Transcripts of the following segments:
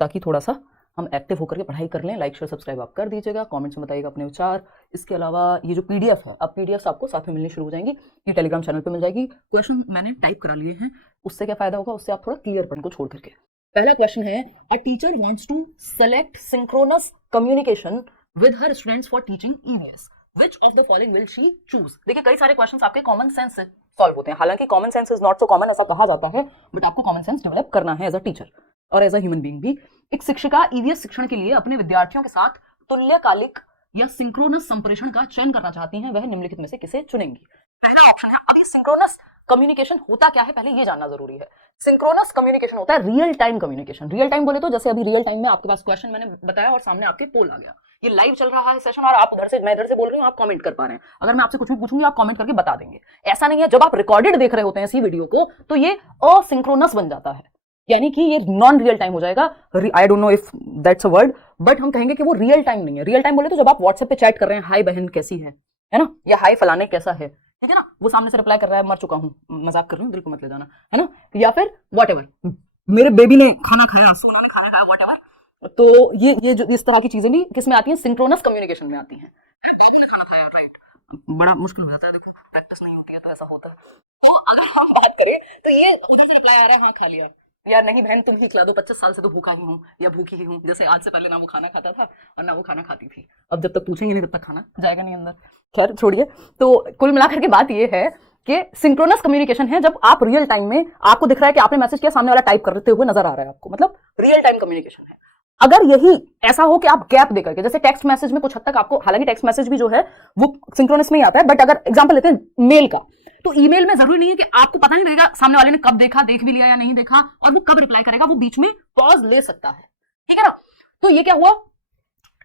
ताकि थोड़ा सा हम एक्टिव होकर के पढ़ाई कर लें। लाइक शेयर सब्सक्राइब आप कर दीजिएगा, कमेंट्स में बताइएगा अपने विचार। इसके अलावा ये जो पीडीएफ है, अब पीडीएफ आपको साथ में मिलनी शुरू हो जाएंगी, ये टेलीग्राम चैनल पे मिल जाएगी। क्वेश्चन मैंने टाइप करा लिए हैं, उससे क्या फायदा होगा, उससे आप थोड़ा क्लियर पढ़ने को छोड़ करके। पहला क्वेश्चन है, a teacher wants to select synchronous communication with her students for teaching EVS, which of the following will she choose. देखिए कई सारे क्वेश्चंस आपके कॉमन सेंस से सॉल्व होते हैं, हालांकि common sense is not so common ऐसा कहा जाता है, बट आपको कॉमन सेंस डेवलप करना है एज अ टीचर और एज अ ह्यूमन बीइंग भी। एक शिक्षिका ईवीएस शिक्षण के लिए अपने विद्यार्थियों के साथ तुल्यकालिक या सिंक्रोनस संप्रेषण का चयन करना चाहती हैं, वह निम्नलिखित में से किसे चुनेंगी। पहला ऑप्शन है, अभी सिंक्रोनस कम्युनिकेशन होता क्या है पहले ये जानना जरूरी है। सिंक्रोनस कम्युनिकेशन होता है real time communication. Real time बोले तो जैसे अभी रियल टाइम में आपके पास क्वेश्चन मैंने बताया और सामने आपके पोल आ गया, ये लाइव चल रहा है सेशन और आप उधर से, मैं इधर से बोल रही हूँ, आप कमेंट कर पा रहे हैं। अगर मैं आपसे कुछ भी पूछूंगी आप कमेंट करके बता देंगे। ऐसा नहीं है, जब आप रिकॉर्डेड देख रहे होते हैं इसी वीडियो को तो ये असिंक्रोनस बन जाता है, यानी कि ये नॉन रियल टाइम हो जाएगा। I don't know if that's a word, but हम कहेंगे कि वो रियल टाइम नहीं है। रियल टाइम बोले तो जब आप व्हाट्सएप पे चैट कर रहे हैं, हाय बहन कैसी है ना, या हाय फलाने कैसा है, ठीक है ना, वो सामने से रिप्लाई कर रहा है मर चुका हूं, मजाक कर रही हूं, दिल को मत ले जाना, है ना, या फिर व्हाटएवर मेरे बेबी ने खाना खाया, सोना ने खाना खाया, व्हाटएवर। तो ये जो इस तरह की चीजें भी किस में आती हैं, सिंक्रोनस कम्युनिकेशन में आती हैं। खाना खाया, राइट, बड़ा मुश्किल हो जाता है, देखो प्रैक्टिस नहीं होती है तो ऐसा होता है। तो अगर हम बात करें तो ये उधर से रिप्लाई आ रहा है, हाँ खा लिया, यार नहीं बहन तुम ही खिला दो, 25 साल से तो भूखा ही हूँ या भूखी ही हूँ। जैसे आज से पहले ना वो खाना खाता था और ना वो खाना खाती थी, अब जब तक पूछेंगे नहीं तब तक खाना जाएगा नहीं अंदर। खैर छोड़िए। तो कुल मिलाकर के बात ये है कि सिंक्रोनस कम्युनिकेशन है जब आप रियल टाइम में, आपको दिख रहा है कि आपने मैसेज किया, सामने वाला टाइप करते हुए नजर आ रहा है आपको, मतलब रियल टाइम कम्युनिकेशन है। अगर यही ऐसा हो कि आप गैप देकर के, जैसे टेक्स्ट मैसेज में कुछ हद तक आपको, हालांकि टेक्स्ट मैसेज भी जो है वो सिंक्रोनस में ही आता है, बट अगर एग्जांपल लेते हैं मेल का, तो ईमेल में जरूरी नहीं है कि आपको पता नहीं लगेगा सामने वाले ने कब देखा, देख भी लिया या नहीं देखा, और वो कब रिप्लाई करेगा, वो बीच में पॉज ले सकता है, ठीक है ना। तो ये क्या हुआ,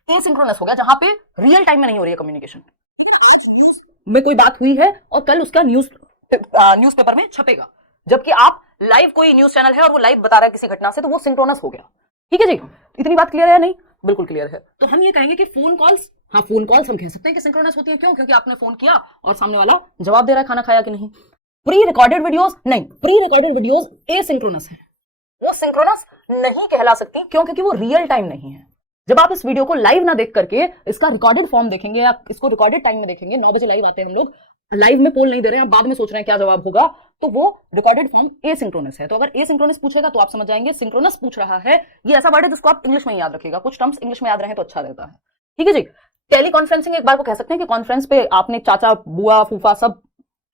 एसिंक्रोनस हो गया, जहां पे रियल टाइम में नहीं हो रही है कम्युनिकेशन में, कोई बात हुई है और कल उसका न्यूज़पेपर में छपेगा, जबकि आप लाइव, कोई न्यूज चैनल है और वो लाइव बता रहा है किसी घटना से, तो वो सिंक्रोनस हो गया। ठीक है जी, इतनी बात क्लियर है या नहीं? बिल्कुल क्लियर है। तो हम ये कहेंगे कि फोन कॉल्स, हाँ फोन कॉल्स हम कह सकते हैं कि सिंक्रोनस होती है। क्यों? क्योंकि आपने फोन किया और सामने वाला जवाब दे रहा है खाना खाया कि नहीं। प्री रिकॉर्डेड वीडियोस नहीं, प्री रिकॉर्डेड वीडियोस एसिंक्रोनस है, वो सिंक्रोनस नहीं कहला सकती। क्यों? क्योंकि वो रियल टाइम नहीं है। जब आप इस वीडियो को लाइव ना देख करके इसका रिकॉर्डेड फॉर्म देखेंगे या इसको रिकॉर्डेड टाइम में देखेंगे, 9 बजे लाइव आते हैं हम लोग, लाइव में पोल नहीं दे रहे हैं, बाद में सोच रहे हैं क्या जवाब होगा, तो वो रिकॉर्डेड फॉर्म एसिंक्रोनस है। तो अगर एसिंक्रोनस पूछेगा तो आप समझ जाएंगे सिंक्रोनस पूछ रहा है। ये ऐसा वर्ड है जिसको आप इंग्लिश में याद रखिएगा, कुछ टर्म्स इंग्लिश में याद रहे तो अच्छा रहता है। ठीक है जी। टेली कॉन्फ्रेंसिंग एक बार को कह सकते हैं कि कॉन्फ्रेंस पे आपने चाचा बुआ फूफा सब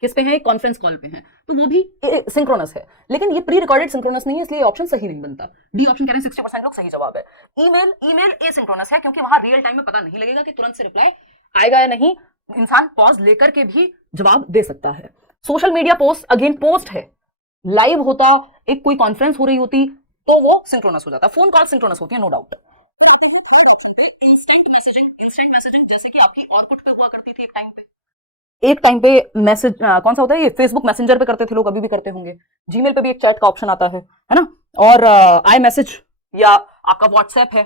किस पे हैं, कॉन्फ्रेंस कॉल पे हैं, तो वो भी सिंक्रोनस है। लेकिन ये प्री रिकॉर्डेड सिंक्रोनस नहीं है, इसलिए ऑप्शन सही नहीं बनता। डी ऑप्शन कह रहे हैं 60% लोग सही जवाब है। ईमेल एसिंक्रोनस है क्योंकि वहां रियल टाइम में पता नहीं लगेगा कि तुरंत से रिप्लाई आएगा या नहीं, इंसान पॉज लेकर के भी जवाब दे सकता है। Social media post again post है, लाइव होता, एक कोई कॉन्फ्रेंस हो रही होती तो वो सिंक्रोनस हो जाता। फोन कॉल सिंक्रोनस होती है, नो डाउट। इंस्टेंट मैसेजिंग जैसे कि आपकी ऑर्कुट पे हुआ करती थी एक टाइम पे मैसेज कौन सा होता है, ये फेसबुक मैसेंजर पे करते थे लोग, अभी भी करते होंगे। जीमेल पे भी एक चैट का ऑप्शन आता है ना, और आई मैसेज या आपका व्हाट्सएप है,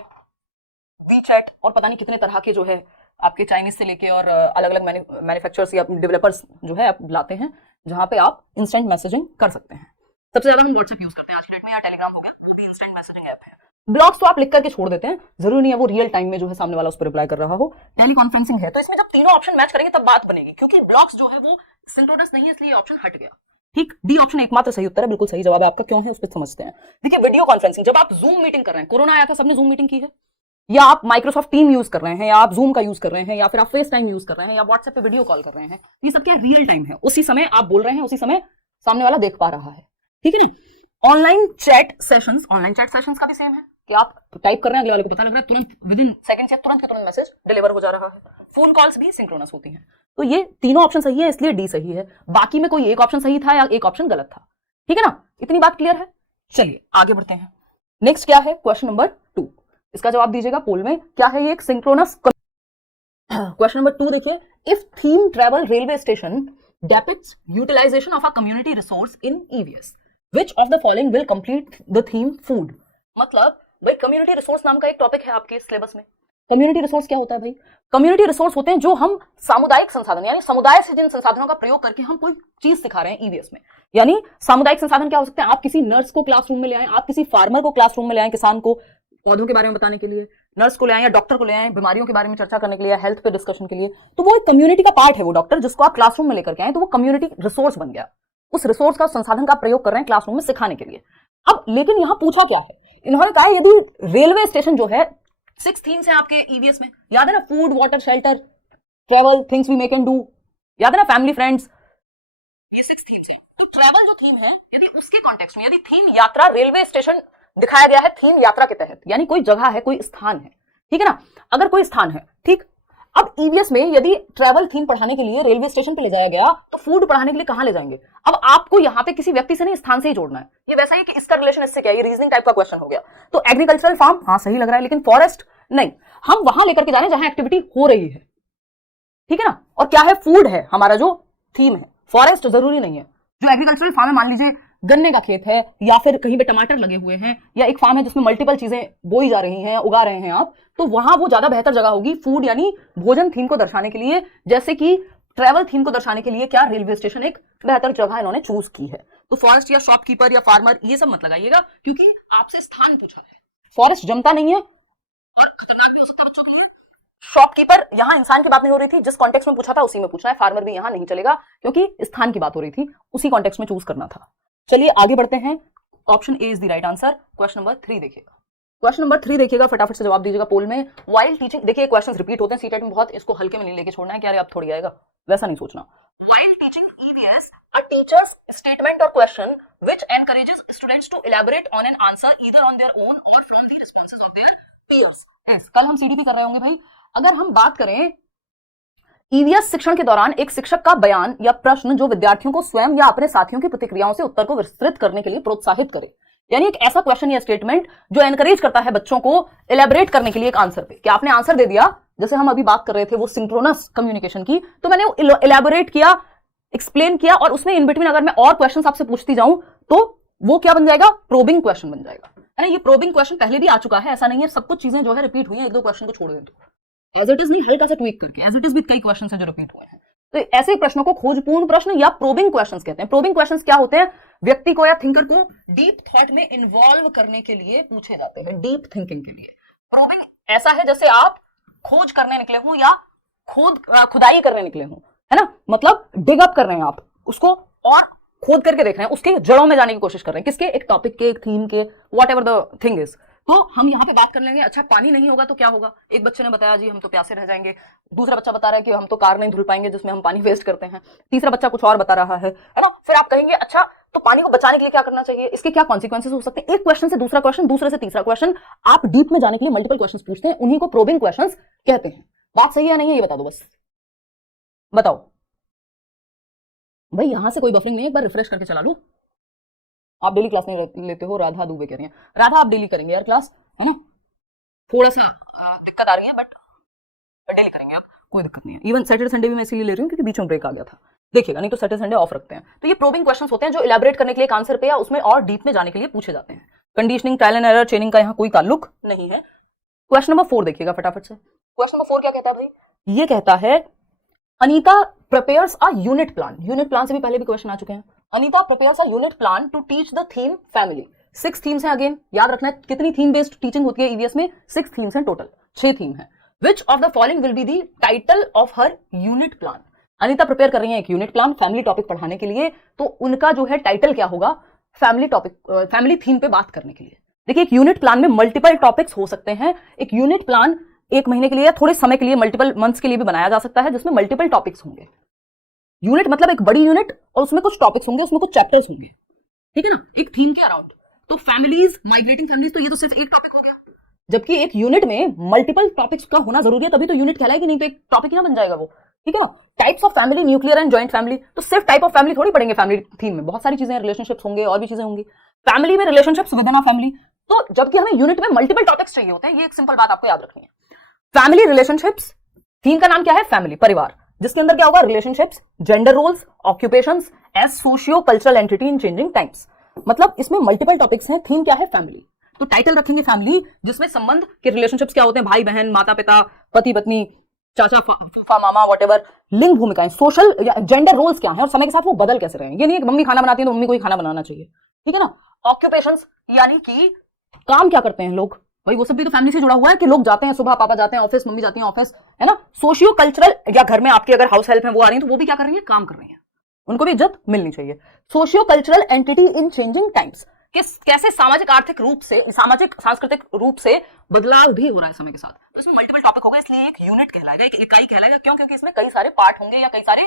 वी चैट, और पता नहीं कितने तरह के जो है आपके चाइनीज से लेके और अलग अलग मैन्युफैक्चरर्स या डेवलपर्स जो है आप लाते हैं, जहां पे आप इंस्टेंट मैसेजिंग कर सकते हैं। सबसे ज्यादा हम व्हाट्सएप यूज करते हैं आज के डेट में, या टेलीग्राम हो गया, वो भी इंस्टेंट मैसेजिंग ऐप है। ब्लॉग्स तो आप लिख करके छोड़ देते हैं, जरूरी नहीं है वो रियल टाइम में जो है सामने वाला उस पर रिप्लाई कर रहा हो। टेली कॉन्फ्रेंसिंग है, तो इसमें जब तीनों ऑप्शन मैच करेंगे तब बात बनेगी, क्योंकि ब्लॉग्स जो है वो सिंक्रोनस नहीं है, इसलिए ऑप्शन हट गया। ठीक, डी ऑप्शन एकमात्र सही उत्तर है, बिल्कुल सही जवाब है आपका। क्यों है उस पर समझते हैं। देखिए वीडियो कॉन्फ्रेंसिंग, जब आप जूम मीटिंग कर रहे हैं, कोरोना आया था सबने जूम मीटिंग की है, या आप माइक्रोसॉफ्ट टीम यूज कर रहे हैं, या आप जूम का यूज कर रहे हैं, या फिर आप फेस टाइम यूज कर रहे हैं, या व्हाट्सएप पे वीडियो कॉल कर रहे हैं, ये सब क्या रियल टाइम है, उसी समय आप बोल रहे हैं, उसी समय सामने वाला देख पा रहा है। ठीक है ना। ऑनलाइन चैट सेशंस का भी सेम है कि आप टाइप कर रहे हैं, अगले वाले को पता लग रहा है, तुरंत विद इन सेकंड या तुरंत मैसेज डिलीवर हो जा रहा है। फोन कॉल्स भी सिंक्रोनस होती हैं। तो ये तीनों ऑप्शन सही है, इसलिए डी सही है। बाकी में कोई एक ऑप्शन सही था या एक ऑप्शन गलत था। ठीक है ना, इतनी बात क्लियर है। चलिए आगे बढ़ते हैं। नेक्स्ट क्या है, क्वेश्चन नंबर 2, इसका जवाब दीजिएगा पोल में। क्या है ये, एक सिंक्रोनस। क्वेश्चन नंबर 2 देखिए, if theme travel railway station depicts utilisation of a community resource in EVS, which of the following will complete the theme food. मतलब भाई कम्युनिटी रिसोर्स नाम का एक टॉपिक है आपके सिलेबस में। कम्युनिटी रिसोर्स क्या होता है भाई? कम्युनिटी रिसोर्स होते हैं जो हम सामुदायिक संसाधन, यानी समुदाय से जिन संसाधनों का प्रयोग करके हम कोई चीज सिखा रहे हैं ईवीएस में। यानी सामुदायिक संसाधन क्या हो सकते हैं? आप किसी नर्स को क्लासरूम में ले आए, आप किसी फार्मर को क्लासरूम में ले आए, किसान को, पौधों के बारे में बताने के लिए, नर्स को ले आए या डॉक्टर को ले आए बीमारियों के बारे में चर्चा करने के लिए, हेल्थ पे डिस्कशन के लिए, तो वो एक कम्युनिटी का पार्ट है वो डॉक्टर, जिसको आप क्लासरूम में लेकर के आए तो वो कम्युनिटी रिसोर्स बन गया। उस रिसोर्स का संसाधन का प्रयोग कर रहे हैं क्लासरूम में सिखाने के लिए। अब लेकिन यहां पूछा क्या है, इन्होंने कहा यदि रेलवे स्टेशन जो है 6 थीम्स है आपके ईवीएस में, याद है ना, food, water, shelter, travel, things we make and do, याद है ना, फैमिली, फ्रेंड्स, ये 6 थीम्स है। तो ट्रेवल जो थीम है, यदि उसके कॉन्टेक्स्ट में यदि थीम यात्रा रेलवे स्टेशन दिखाया गया है थीम यात्रा के तहत, यानी कोई जगह है, कोई स्थान है, ठीक है ना, अगर कोई स्थान है, ठीक। अब ईवीएस में यदि ट्रैवल थीम पढ़ाने के लिए रेलवे स्टेशन पे ले जाया गया तो फूड पढ़ाने के लिए कहां ले जाएंगे? अब आपको यहां पे किसी व्यक्ति से नहीं, स्थान से ही जोड़ना है। ये वैसा ही कि इसका रिलेशन इससे क्या है, ये रीजनिंग टाइप का क्वेश्चन हो गया। तो एग्रीकल्चरल फार्म, हाँ सही लग रहा है, लेकिन फॉरेस्ट नहीं, हम वहां लेकर के जा रहे हैं जहां एक्टिविटी हो रही है, ठीक है ना। और क्या है, फूड है हमारा जो थीम है, फॉरेस्ट जरूरी नहीं है। जो एग्रीकल्चरल फार्म है, मान लीजिए गन्ने का खेत है या फिर कहीं पे टमाटर लगे हुए हैं या एक फार्म है जिसमें मल्टीपल चीजें बोई जा रही हैं, उगा रहे हैं आप, तो वहां वो ज्यादा बेहतर जगह होगी फूड यानी भोजन थीम को दर्शाने के लिए। जैसे कि ट्रैवल थीम को दर्शाने के लिए क्या रेलवे स्टेशन एक बेहतर जगह इन्होंने चूज की है। तो फॉरेस्ट या शॉपकीपर या फार्मर ये सब मत लगाइएगा, क्योंकि आपसे स्थान पूछा है। फॉरेस्ट जमता नहीं है और खतरनाक भी हो सकता है बच्चों के लिए। शॉपकीपर, यहां इंसान की बात नहीं हो रही थी, जिस कॉन्टेक्स्ट में पूछा था उसी में पूछना है। फार्मर भी यहां नहीं चलेगा क्योंकि स्थान की बात हो रही थी, उसी कॉन्टेक्स्ट में चूज करना था। चलिए आगे बढ़ते हैं। Option A is the right answer. Question number 3 देखिएगा। क्वेश्चन नंबर 3 देखिएगा, फटाफट से जवाब दीजिएगा पोल में। वाइल टीचिंग, देखिए क्वेश्चंस रिपीट होते हैं सीटेट में बहुत, इसको हल्के में नहीं लेके छोड़ना है कि यार आप थोड़ी आएगा, वैसा नहीं सोचना। While teaching EVS, a teacher's statement और question which encourages students to elaborate on an answer either on their own और from the responses of their peers. Yes, कल हम सीडीपी कर रहे होंगे भाई। अगर हम बात करें ईवीएस शिक्षण के दौरान एक शिक्षक का बयान या प्रश्न जो विद्यार्थियों को स्वयं या अपने साथियों की प्रतिक्रियाओं से उत्तर को विस्तृत करने के लिए प्रोत्साहित करे, यानी एक ऐसा क्वेश्चन या स्टेटमेंट जो एनकरेज करता है बच्चों को इलैबोरेट करने के लिए एक आंसर पे। क्या आपने आंसर दे दिया, जैसे हम अभी बात कर रहे थे वो सिंक्रोनस कम्युनिकेशन की, तो मैंने इलैबोरेट किया, एक्सप्लेन किया, और उसमें इन बिटवीन अगर मैं और क्वेश्चन आपसे पूछती जाऊं तो वो क्या बन जाएगा, प्रोबिंग क्वेश्चन बन जाएगा, है ना। ये प्रोबिंग क्वेश्चन पहले भी आ चुका है, ऐसा नहीं है सब कुछ चीजें जो है रिपीट हुई है, एक दो क्वेश्चन को छोड़ दें तो एज इट इज नहीं, हल्का सा ट्वीक करके, एज इट इज भी कई क्वेश्चन है जो रिपीट हुए हैं। तो ऐसे प्रश्नों को खोजपूर्ण प्रश्न या प्रोबिंग क्वेश्चंस कहते हैं। प्रोबिंग क्वेश्चंस क्या होते हैं, व्यक्ति को या थिंकर को डीप थॉट में इन्वॉल्व करने के लिए पूछे जाते हैं, डीप थिंकिंग के लिए। प्रोबिंग ऐसा है जैसे आप खोज करने निकले हो या खुदाई करने निकले हो, है ना, मतलब डिग अप कर रहे हैं आप उसको और खोद करके देख रहे हैं, उसके जड़ों में जाने की कोशिश कर रहे हैं, किसके, एक टॉपिक के, एक थीम के, what ever the thing is. तो हम यहाँ पे बात कर लेंगे, अच्छा पानी नहीं होगा तो क्या होगा। एक बच्चे ने बताया जी हम तो प्यासे रह जाएंगे, दूसरा बच्चा बता रहा है कि हम तो कार नहीं धुल पाएंगे जिसमें हम पानी वेस्ट करते हैं, तीसरा बच्चा कुछ और बता रहा है ना। फिर आप कहेंगे अच्छा तो पानी को बचाने के लिए क्या करना चाहिए, इसके क्या कॉन्सिक्वेंसेस हो सकते हैं। एक क्वेश्चन से दूसरा क्वेश्चन, दूसरे से तीसरा क्वेश्चन, आप डीप में जाने के लिए मल्टीपल क्वेश्चन पूछते हैं, उन्हीं को प्रोबिंग क्वेश्चन कहते हैं। बात सही है नहीं है ये बता दो, बस बताओ भाई। यहां से कोई बफरिंग नहीं है, एक बार रिफ्रेश करके चला लो। आप डेली क्लास में लेते हो, राधा दुबे कह रही है। राधा आप डेली करेंगे यार क्लास, है ना, थोड़ा सा दिक्कत आ रही है बट डेली करेंगे आप, कोई दिक्कत नहीं है। इवन सैटरडे संडे भी मैं इसलिए ले रही हूँ क्योंकि बीच में ब्रेक आ गया था, देखिएगा, नहीं तो सैटरडे संडे ऑफ रखते हैं। तो ये प्रोबिंग क्वेश्चंस होते हैं जो इलैबोरेट करने के लिए एक आंसर पे या उसमें और डीप में जाने के लिए पूछे जाते हैं। Conditioning, trial and error, training का यहाँ कोई ताल्लुक नहीं है। क्वेश्चन नंबर 4 देखिएगा फटाफट से। क्वेश्चन नंबर 4 क्या कहता है भाई, ये कहता है Anita prepares a unit plan. Unit plan से भी पहले भी क्वेश्चन आ चुके हैं। Anita prepares a unit plan to teach the theme family. 6 themes हैं, अगेन याद रखना है कितनी थीम बेस्ड टीचिंग होती है ईवीएस में, 6 थीम्स हैं टोटल, 6 थीम है। Which of the following will be the title of her unit plan. Anita prepare कर रही है एक यूनिट प्लान फैमिली टॉपिक पढ़ाने के लिए, तो उनका जो है टाइटल क्या होगा, फैमिली टॉपिक, फैमिली थीम पे बात करने के लिए। देखिए एक यूनिट प्लान में मल्टीपल टॉपिक्स हो सकते हैं। एक यूनिट प्लान 1 महीने के लिए या थोड़े समय के लिए, मल्टीपल मंथ्स के लिए भी बनाया जा सकता है, जिसमें मल्टीपल टॉपिक्स होंगे। यूनिट मतलब एक बड़ी यूनिट और उसमें कुछ टॉपिक्स होंगे, उसमें कुछ चैप्टर्स होंगे, ठीक है ना, एक थीम के अराउंड। तो फैमिलीज, माइग्रेटिंग फैमिलीज, तो ये तो सिर्फ एक टॉपिक हो गया। जबकि एक यूनिट में मल्टीपल टॉपिक्स का होना जरूरी है, तभी तो यूनिट कहलाएगी, नहीं तो एक टॉपिक ही ना बन जाएगा वो, ठीक है ना। Types of family, nuclear and joint family, तो सिर्फ टाइप ऑफ फैमिली थोड़ी पढ़ेंगे फैमिली थीम में, बहुत सारी चीजें, रिलेशनशिप्स होंगे और भी चीजें होंगी। फैमिली में relationships with in a family, तो जबकि हमें यूनिट में मल्टीपल टॉपिक्स चाहिए होते हैं, ये एक सिंपल बात आपको याद रखनी है। फैमिली रिलेशनशिप्स, थीम का नाम क्या है, फैमिली, परिवार, जिसके अंदर क्या होगा, relationships, gender roles, occupations as socio cultural entity in changing times. मतलब इसमें मल्टीपल टॉपिक्स हैं, थीम क्या है, फैमिली। तो टाइटल रखेंगे फैमिली, जिसमें संबंध के रिलेशनशिप्स क्या होते हैं, भाई बहन, माता पिता, पति पत्नी, चाचा फूफा मामा, व्हाटएवर, लिंग भूमिकाएं, सोशल या जेंडर रोल्स क्या है और समय के साथ वो बदल कैसे रहे हैं। ये नहीं कि मम्मी खाना बनाती है तो मम्मी को ही खाना बनाना चाहिए, ठीक है ना। ऑक्यूपेशंस यानी कि काम क्या करते हैं लोग, भाई वो सब भी तो फैमिली से जुड़ा हुआ है कि लोग जाते हैं सुबह, पापा जाते हैं ऑफिस, मम्मी जाती है ऑफिस, है ना। सोशियो कल्चरल, या घर में आपके अगर हाउस हेल्प है वो आ रही है तो वो भी क्या कर रही है, काम कर रही है, उनको भी इज्जत मिलनी चाहिए। Socio cultural entity in changing times, कैसे सामाजिक आर्थिक रूप से, सामाजिक सांस्कृतिक रूप से बदलाव भी हो रहा है समय के साथ। तो इसमें मल्टीपल टॉपिक होगा, इसलिए एक यूनिट कहलाएगा, एक इकाई कहलाएगा। क्यों? क्योंकि इसमें कई सारे पार्ट होंगे या कई सारे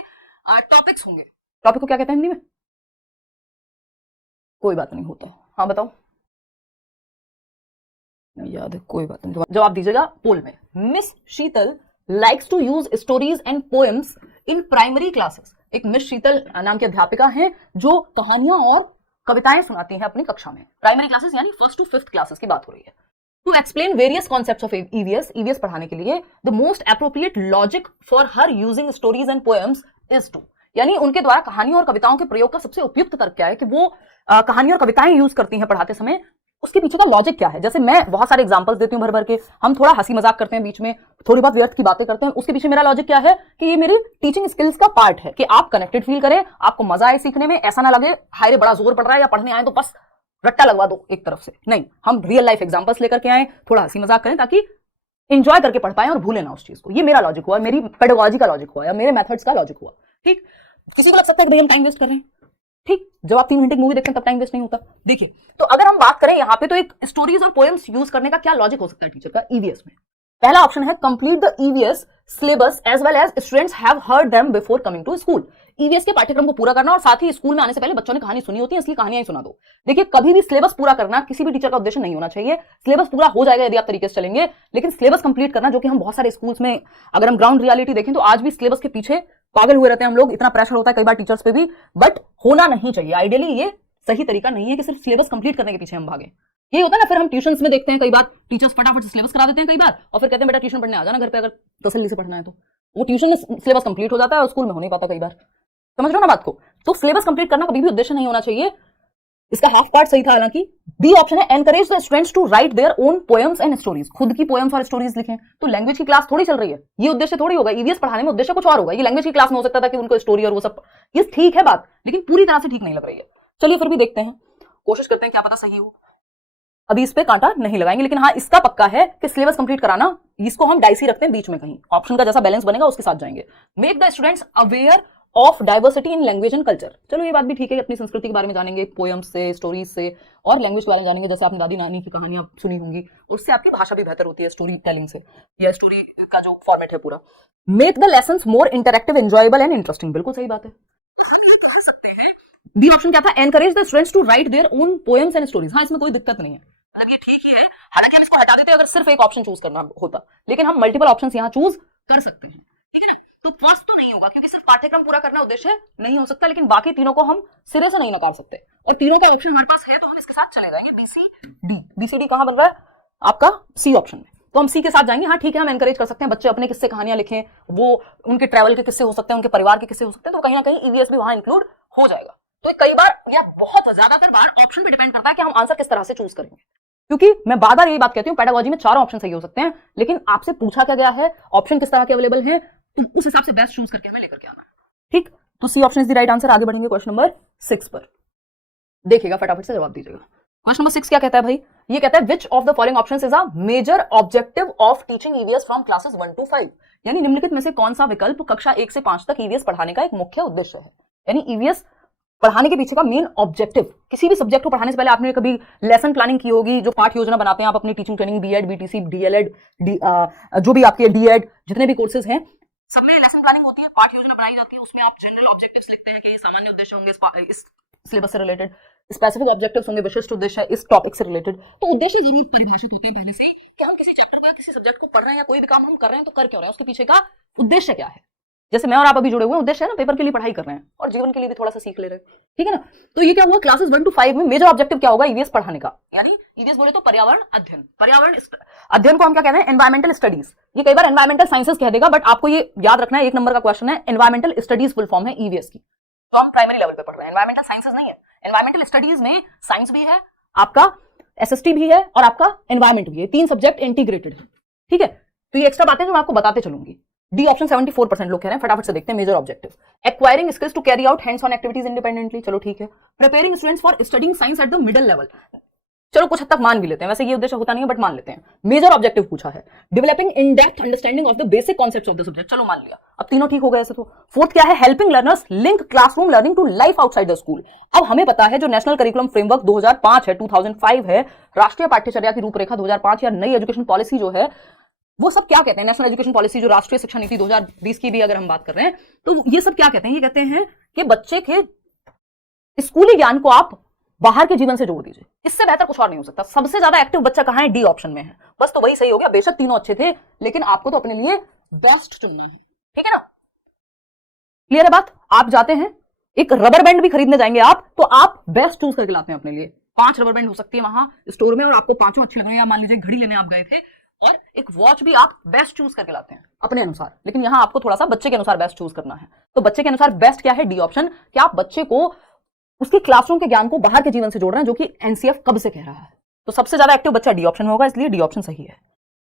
टॉपिक्स होंगे। टॉपिक को क्या कहते हैं हिंदी में? कोई बात नहीं, होता है। हाँ बताओ, याद है? कोई बात नहीं, जवाब दीजिएगा पोल में। Miss Sheetal likes to use stories and poems in primary classes. एक मिस शीतल नाम की अध्यापिका हैं जो कहानियां और कविताएं सुनाती हैं अपनी कक्षा में। प्राइमरी क्लासेस यानी 1st to 5th क्लासेस की बात हो रही है। To explain various concepts of EVS पढ़ाने के लिए the most appropriate logic for her using stories and poems is to, यानी उनके द्वारा कहानियों और कविताओं के प्रयोग का सबसे उपयुक्त तर्क क्या है कि वो कहानी और कविताएं यूज करती हैं पढ़ाते समय, उसके पीछे का लॉजिक क्या है। जैसे मैं बहुत सारे एग्जांपल्स देती हूं भर भर के, हम थोड़ा हंसी मजाक करते हैं बीच में, थोड़ी बहुत व्यर्थ की बातें करते हैं, उसके पीछे मेरा लॉजिक क्या है कि ये मेरी टीचिंग स्किल्स का पार्ट है कि आप कनेक्टेड फील करें, आपको मजा आए सीखने में, ऐसा ना लगे हाय रे बड़ा जोर पड़ रहा है या पढ़ने आए तो बस रट्टा लगवा दो एक तरफ से। नहीं, हम रियल लाइफ एग्जांपल्स लेकर के आए, थोड़ा हंसी मजाक करें ताकि एंजॉय करके पढ़ पाए और भूले ना उस चीज को। ये मेरा लॉजिक हुआ, मेरी पेडागोजी का लॉजिक हुआ या मेरे मेथड्स का लॉजिक हुआ। ठीक, किसी को लग सकता है कि भाई हम टाइम वेस्ट कर रहे हैं, ठीक, जब आप 3 घंटे की मूवी देखते हैं तब टाइम वेस्ट नहीं होता। देखिए, तो अगर हम बात करें यहाँ पे तो एक स्टोरीज और पोएम्स यूज करने का क्या लॉजिक हो सकता है टीचर का ईवीएस में। पहला ऑप्शन है complete the EVS syllabus as well as students have heard them before coming to school. EVS के पाठ्यक्रम को पूरा करना और साथ ही स्कूल में आने से पहले बच्चों ने कहानी सुनी होती है इसलिए कहानियां ही सुना दो। देखिए, कभी भी सिलेबस पूरा करना किसी भी टीचर का उद्देश्य नहीं होना चाहिए। सिलेबस पूरा हो जाएगा यदि आप तरीके से चलेंगे, लेकिन सिलेबस कंप्लीट करना, जो कि हम बहुत सारे स्कूल्स में अगर हम ग्राउंड रियलिटी देखें तो आज भी सिलेबस के पीछे पागल हुए रहते हैं हम लोग, इतना प्रेशर होता है कई बार टीचर्स पे भी, बट होना नहीं चाहिए। आइडियली ये सही तरीका नहीं है कि सिर्फ सिलेबस कंप्लीट करने के पीछे हम भागे। ये होता है ना, फिर हम ट्यूशंस में देखते हैं कई बार टीचर्स फटाफट से सिलेबस करा देते हैं कई बार, और फिर कहते हैं बेटा ट्यूशन पढ़ने आ जाना घर पे अगर तसल्ली से पढ़ना है तो। वो ट्यूशन में सिलेबस कंप्लीट हो जाता है और स्कूल में हो नहीं पाता कई बार। समझ रहे हो ना बात को? तो सिलेबस कंप्लीट करना कभी भी उद्देश्य नहीं होना चाहिए। इसका हाफ पार्ट सही था हालांकि। बी ऑप्शन है encourage the students to write their own poems and stories, खुद की पोएम्स और स्टोरीज लिखें। तो लैंग्वेज की क्लास थोड़ी चल रही है, ये उद्देश्य थोड़ी होगा। ईवीएस पढ़ाने में उद्देश्य कुछ और होगा। ये लैंग्वेज की क्लास में हो सकता था कि उनको स्टोरी और वो सब, ये ठीक है बात, लेकिन पूरी तरह से ठीक नहीं लग रही है। चलिए फिर भी देखते हैं, कोशिश करते हैं, क्या पता सही हो। अभी इस पे कांटा नहीं लगाएंगे, लेकिन हाँ इसका पक्का है कि सिलेबस कंप्लीट कराना, इसको हम डाइसी रखते हैं बीच में कहीं, ऑप्शन का जैसा बैलेंस बनेगा उसके साथ जाएंगे। Make the students aware of diversity in language and culture. चलो ये बात भी ठीक है, अपनी संस्कृति के बारे में जानेंगे पोएम्स से, स्टोरीज से, और लैंग्वेज के बारे में जानेंगे। जैसे आपने दादी नानी की कहानियां सुनी होंगी, उससे आपकी भाषा भी बेहतर होती है स्टोरी टेलिंग से, या स्टोरी का जो फॉर्मेट है पूरा। Make the lessons more interactive, enjoyable and interesting. बिल्कुल सही बात है। बी ऑप्शन क्या था? Encourage the students to write their own poems and stories. हाँ, इसमें कोई दिक्कत नहीं है, मतलब ये ठीक ही है। हालांकि हम इसको हटा देते अगर सिर्फ एक ऑप्शन चूज करना होता, लेकिन हम मल्टीपल ऑप्शंस यहां चूज कर सकते हैं, ठीक है। तो फर्स्ट तो नहीं होगा क्योंकि सिर्फ पाठ्यक्रम पूरा करना उद्देश्य नहीं हो सकता, लेकिन बाकी तीनों को हम सिरे से नहीं नकार सकते, और तीनों का ऑप्शन हमारे पास है तो हम इसके साथ चले जाएंगे। बीसीडी, बीसीडी कहां बन रहा है आपका? सी ऑप्शन में, तो हम सी के साथ जाएंगे। हाँ ठीक है, हम एनकरेज कर सकते हैं बच्चे अपने किस्से कहानियां लिखें, वो उनके ट्रैवल के किस्से हो सकते हैं, उनके परिवार के किस्से हो सकते हैं, तो कहीं ना कहीं ईवीएस भी वहां इंक्लूड हो जाएगा। तो कई बार या बहुत ज्यादातर बार ऑप्शन पे डिपेंड करता है कि हम आंसर किस तरह से चूज करेंगे, क्योंकि मैं बार बार यही बात कहती हूँ, पेडागोजी में 4 ऑप्शन सही हो सकते हैं, लेकिन आपसे पूछा क्या गया है, ऑप्शन किस तरह के अवेलेबल हैं, तो उस हिसाब से बेस्ट चूज करके हमें लेकर के आना है, ठीक। तो C option is the right answer. आगे बढ़ेंगे क्वेश्चन नंबर 6 पर, देखिएगा फटाफट से जवाब दीजिएगा। क्वेश्चन नंबर 6 क्या कहता है भाई? ये कहता है which of the following options is a major objective of teaching EVS from classes 1 to 5, यानी निम्नलिखित में से कौन सा विकल्प कक्षा 1 से 5 तक ईवीएस पढ़ाने का एक मुख्य उद्देश्य है। यानी ईवीएस पढ़ाने के पीछे का मेन ऑब्जेक्टिव। किसी भी सब्जेक्ट को पढ़ाने से पहले आपने कभी लेसन प्लानिंग की होगी, जो पाठ योजना बनाते हैं आप अपनी teaching training, BEd, BTC, DElEd, जो भी आपके डीएड, जितने भी कोर्सेज हैं सब में लेसन प्लानिंग होती है, पाठ योजना बनाई जाती है। उसमें आप जनरल ऑब्जेक्टिव्स लिखते हैं कि ये सामान्य उद्देश्य होंगे इस सिलेबस से रिलेटेड, स्पेसिफिक ऑब्जेक्टिव्स होंगे विशिष्ट उद्देश्य इस टॉपिक से रिलेटेड। तो उद्देश्य जरूर परिभाषित होते हैं पहले से ही कि हम किसी चैप्टर को या किसी सब्जेक्ट को पढ़ रहे हैं या कोई भी काम हम कर रहे हैं तो कर क्यों रहे हैं, उसके पीछे का उद्देश्य क्या है। जैसे मैं और आप अभी जुड़े हुए हैं, उद्देश्य है ना पेपर के लिए पढ़ाई कर रहे हैं और जीवन के लिए भी थोड़ा सा सीख ले रहे हैं, ठीक है ना। तो ये क्या हुआ, क्लासेस 1 to 5 में मेजर ऑब्जेक्टिव क्या होगा ईवीएस पढ़ाने का, यानी ईवीएस बोले तो पर्यावरण अध्ययन। पर्यावरण अध्ययन को हम क्या कहते हैं? Environmental studies. ये कई बार एनवायरमेंटल साइंसेस कह देगा, बट आपको ये याद रखना है, 1 नंबर का क्वेश्चन है। एनवायरमेंटल स्टडीज फुल फॉर्म है ईवीएस की, तो हम प्राइमरी लेवल पे पढ़ रहे हैं, एनवायरमेंटल साइंसेस नहीं है। एनवायरमेंटल स्टडीज में साइंस भी है, आपका एसएसटी भी है और आपका एनवायरमेंट भी है, 3 सब्जेक्ट इंटीग्रेटेड है, ठीक है। तो ये एक्स्ट्रा बातें जो मैं आपको बताते चलूंगी। डी ऑप्शन 74% लोग कह रहे हैं, फटाफट से देखते हैं major objective. Acquiring skills to carry out hands on activities independently, चलो ठीक है। Preparing students for studying science at the middle level, चलो कुछ हद तक मान भी लेते हैं, वैसे ये उद्देश्य होता नहीं है बट मान लेते हैं। मेजर ऑब्जेक्टिव पूछा है, developing in depth understanding of the basic concepts of the subject, चलो मान लिया, अब तीनों ठीक हो गए ऐसे तो। फोर्थ क्या है, helping learners link classroom learning to life outside the school. अब हमें पता है जो नेशनल करिकुलम फ्रेमवर्क 2005 है, 2005 है, राष्ट्रीय पाठ्यचर्या की रूपरेखा 2005 या नई एजुकेशन पॉलिसी जो है, वो सब क्या कहते हैं, नेशनल एजुकेशन पॉलिसी जो राष्ट्रीय शिक्षा नीति 2020 की भी अगर हम बात कर रहे हैं तो ये सब क्या कहते हैं, ये कहते हैं कि बच्चे के स्कूली ज्ञान को आप बाहर के जीवन से जोड़ दीजिए, इससे बेहतर कुछ और नहीं हो सकता। सबसे ज्यादा एक्टिव बच्चा कहां है, डी ऑप्शन में है, बस तो वही सही हो गया। बेशक तीनों अच्छे थे लेकिन आपको तो अपने लिए बेस्ट चुनना है, ठीक है ना, क्लियर है बात। आप जाते हैं एक रबर बैंड भी खरीदने जाएंगे आप, तो आप बेस्ट चूज करके लाते हैं अपने लिए। 5 रबर बैंड हो सकती है वहां स्टोर में और आपको पांचों अच्छे लग रहे हैं, मान लीजिए घड़ी लेने आप गए थे और एक वॉच भी आप बेस्ट चूज करके लाते हैं अपने अनुसार, लेकिन यहां आपको थोड़ा सा बच्चे के अनुसार बेस्ट चूज करना है। तो बच्चे के अनुसार बेस्ट क्या है, डी ऑप्शन, कि आप बच्चे को उसके क्लासरूम के ज्ञान को बाहर के जीवन से जोड़ रहे हैं, जो कि एनसीएफ कब से कह रहा है। तो सबसे ज्यादा एक्टिव बच्चा डी ऑप्शन में होगा, इसलिए डी ऑप्शन सही है।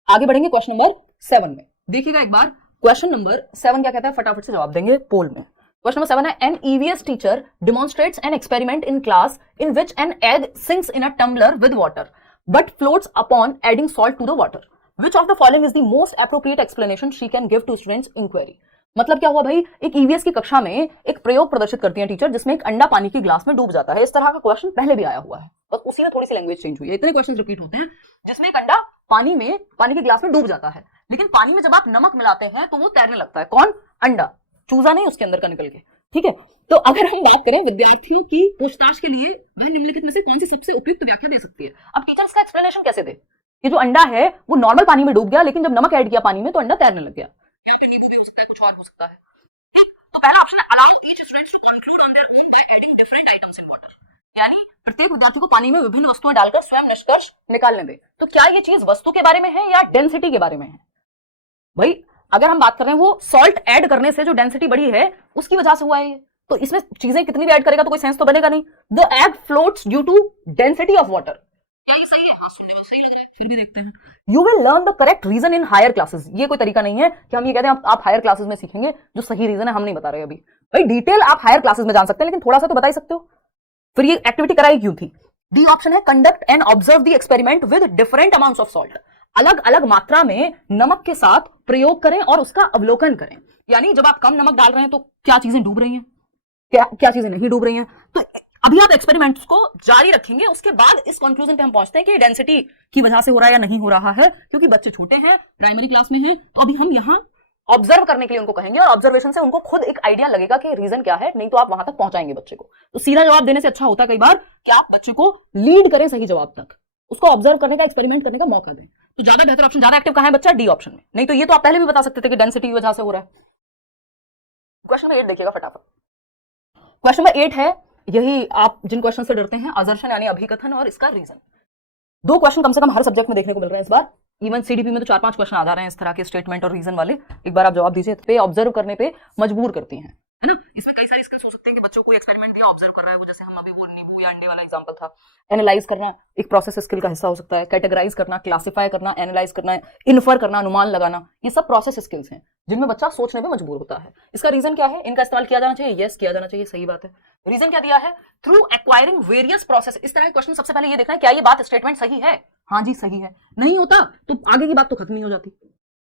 आगे बढ़ेंगे क्वेश्चन नंबर 7 में, देखिएगा एक बार क्वेश्चन नंबर 7 क्या कहता है, फटाफट से जवाब देंगे पोल में। क्वेश्चन नंबर 7 है, an EVS teacher demonstrates an experiment in class in which an egg sinks in a tumbler with water but floats upon adding salt to the water, which of the following is the most appropriate explanation she can give to students inquiry. मतलब क्या हुआ भाई, एक EVS की कक्षा में एक प्रयोग प्रदर्शित करती है टीचर जिसमें एक अंडा पानी की ग्लास में डूब जाता है। इस तरह का क्वेश्चन पहले भी आया हुआ है, बस उसी में थोड़ी सी लैंग्वेज चेंज हुई है। इतने क्वेश्चन रिपीट होते हैं जिसमें एक अंडा पानी की ग्लास में डूब जाता है, लेकिन पानी में जब आप नमक मिलाते हैं तो वो तैरने लगता है। कौन, अंडा, चूजा नहीं उसके अंदर का निकल के, ठीक है। तो अगर हम बात करें विद्यार्थियों की पूछताछ के लिए वह निम्नलिखित में से कौन सी सबसे उपयुक्त व्याख्या दे सकती है। अब टीचर इसका एक्सप्लेनेशन कैसे दे, कि जो अंडा है वो नॉर्मल पानी में डूब गया लेकिन जब नमक ऐड किया पानी में तो अंडा तैरने लग गया, क्या करने को दे सकता है, कुछ और हो सकता है। तो पहला ऑप्शन है, allow each student to conclude on their own by adding different items in water, यानी प्रत्येक विद्यार्थी को पानी में विभिन्न वस्तुएं डालकर स्वयं निष्कर्ष निकालने दे। तो क्या ये चीज वस्तु के बारे में है या डेंसिटी के बारे में है। भाई अगर हम बात कर रहे हैं वो सॉल्ट ऐड करने से जो डेंसिटी बढ़ी है उसकी वजह से हुआ है, तो इसमें चीजें कितनी भी ऐड करेगा तो कोई सेंस तो बनेगा नहीं। The egg floats due to density of water, क्या ये सही है, हाँ सुनने में सही लग रहा है, फिर भी देखते हैं। You will learn the correct reason in higher classes, ये कोई तरीका नहीं है कि हम ये कहते हैं आप हायर क्लासेस में सीखेंगे, जो सही रीजन है हम नहीं बता रहे अभी। भाई डिटेल आप हायर क्लासेस में जान सकते हैं लेकिन थोड़ा सा तो बता ही सकते हो। फिर ये एक्टिविटी कराई क्यों थी। डी ऑप्शन है, conduct and observe the experiment with different amounts of salt, अलग अलग मात्रा में नमक के साथ प्रयोग करें और उसका अवलोकन करें। यानी जब आप कम नमक डाल रहे हैं तो क्या चीजें डूब रही हैं, क्या चीजें नहीं डूब रही हैं। तो अभी आप एक्सपेरिमेंट्स को जारी रखेंगे, उसके बाद इस कंक्लूजन पे हम पहुंचते हैं कि डेंसिटी की वजह से हो रहा है या नहीं हो रहा है, क्योंकि बच्चे छोटे हैं, प्राइमरी क्लास में हैं। तो अभी हम यहाँ ऑब्जर्व करने के लिए उनको कहेंगे और ऑब्जर्वेशन से उनको खुद एक आइडिया लगेगा कि रीजन क्या है, नहीं तो आप वहां तक पहुंचाएंगे बच्चे को। तो सीधा जवाब देने से अच्छा होता है कई बार कि आप बच्चे को लीड करें सही जवाब तक, उसको ऑब्जर्व करने का, एक्सपेरिमेंट करने का मौका दें। तो ज्यादा बेहतर ऑप्शन, ज्यादा एक्टिव कहां है बच्चा, डी ऑप्शन में। नहीं तो ये तो आप पहले भी बता सकते थे कि डेंसिटी की वजह से हो रहा है। क्वेश्चन नंबर 8 देखिएगा फटाफट। क्वेश्चन नंबर 8 है, यही आप जिन क्वेश्चन से डरते हैं, असर्शन यानी अभिकथन और इसका रीजन। 2 क्वेश्चन कम से कम हर सब्जेक्ट में देखने को मिल रहे हैं इस बार। इवन सीडीपी में तो 4-5 क्वेश्चन आ जा रहे हैं इस तरह के स्टेटमेंट और रीजन वाले। एक बार आप जवाब दीजिए, पे ऑब्जर्व करने पे मजबूर करती हैं, है ना। इसमें कई सारी स्किल्स हो सकते हैं कि बच्चों को एक्सपेरिमेंट दिया, ऑब्जर्व कर रहा है वो, जैसे हम अभी वो नींबू या अंडे वाला एग्जांपल था। एनालाइज करना एक प्रोसेस स्किल का हिस्सा हो सकता है। कैटेगराइज करना, क्लासिफाई करना, एनालाइज करना, इन्फर करना, अनुमान लगाना, ये सब प्रोसेस स्किल्स हैं जिनमें बच्चा सोचने में मजबूर होता है। इसका रीजन क्या है, इनका इस्तेमाल किया जाना चाहिए, यस किया जाना चाहिए, सही बात है। रीजन क्या दिया है, थ्रू एक्वायरिंग वेरियस प्रोसेस। इस तरह के क्वेश्चन सबसे पहले ये देखना है क्या ये बात स्टेटमेंट सही है, हाँ जी सही है। नहीं होता तो आगे की बात तो खत्म नहीं हो जाती।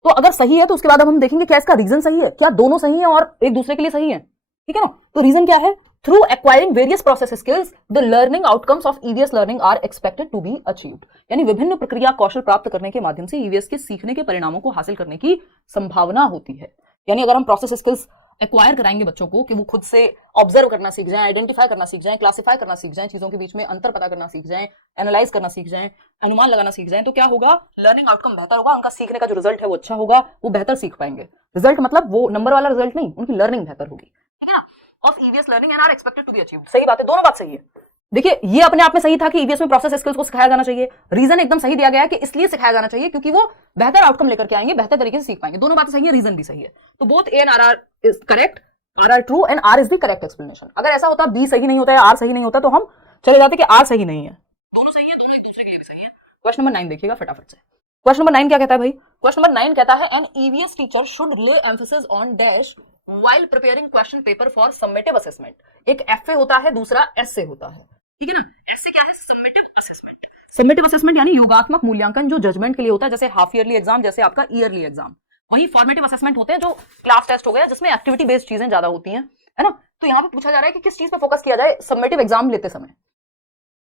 तो अगर सही है तो उसके बाद अब हम देखेंगे क्या इसका रीजन सही है, क्या दोनों सही है और एक दूसरे के लिए सही है, ठीक है ना। तो रीजन क्या है, through acquiring various process skills the learning outcomes of EVS learning are expected to be achieved, यानी विभिन्न प्रक्रिया कौशल प्राप्त करने के माध्यम से ईवीएस के सीखने के परिणामों को हासिल करने की संभावना होती है। यानी अगर हम प्रोसेस स्किल्स एक्वायर कराएंगे बच्चों को कि वो खुद से ऑब्जर्व करना सीख जाएं, आइडेंटिफाई करना सीख जाएं, क्लासिफाई करना सीख जाएं, चीजों के बीच में अंतर पता करना सीख जाएं, एनालाइज करना सीख जाएं, अनुमान लगाना सीख जाएं, तो क्या होगा, लर्निंग आउटकम बेहतर होगा, उनका सीखने का जो रिजल्ट है वो अच्छा होगा, वो बेहतर सीख पाएंगे। रिजल्ट मतलब वो नंबर वाला रिजल्ट नहीं, उनकी लर्निंग बेहतर होगी, ठीक है ना। Of EVS learning and are expected to be achieved, सही बात है, दोनों बात सही है। देखिए ये अपने आप में सही था कि ईवीएस में प्रोसेस स्किल्स को सिखाया जाना चाहिए। रीजन एकदम सही दिया गया है कि इसलिए सिखाया जाना चाहिए क्योंकि वो बेहतर आउटकम लेकर के आएंगे, बेहतर तरीके से सीख पाएंगे। दोनों बातें सही है, रीजन भी सही है। तो both A and R are is correct, R are true and R is the correct explanation. अगर ऐसा होता बी सही नहीं होता है, आर सही नहीं होता, तो हम चले जाते कि आर सही नहीं है। दोनों सही है, दोनों एक दूसरे के लिए भी सही है। क्वेश्चन नंबर 9 देखिएगा फटाफट से। क्वेश्चन नंबर 9 क्या कहता है भाई, क्वेश्चन नंबर 9 कहता है एन ईवीएस टीचर शुड ले emphasis on dash while preparing question paper for summative assessment. एक एफए होता है, दूसरा एसए होता है, ठीक है ना। एसए क्या है, समेटिव असेसमेंट। सबमिटिव असेसमेंट यानी योगात्मक मूल्यांकन जो जजमेंट के लिए होता है, जैसे हाफ ईयरली एग्जाम, जैसे आपका ईयरली एग्जाम। वही फॉर्मेटिव असेसमेंट होते हैं जो क्लास टेस्ट हो गया, जिसमें एक्टिविटी बेस्ड चीजें ज्यादा होती हैं, है ना। तो यहाँ पे पूछा जा रहा है कि किस चीज पे फोकस किया जाए सबमिटिव एग्जाम लेते समय।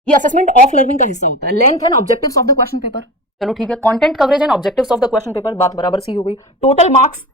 ये असेसमेंट ऑफ लर्निंग का हिस्सा होता है। Length and objectives of the question paper, चलो ठीक है। Content coverage and objectives of the question paper, बात बराबर सी हो गई। Total marks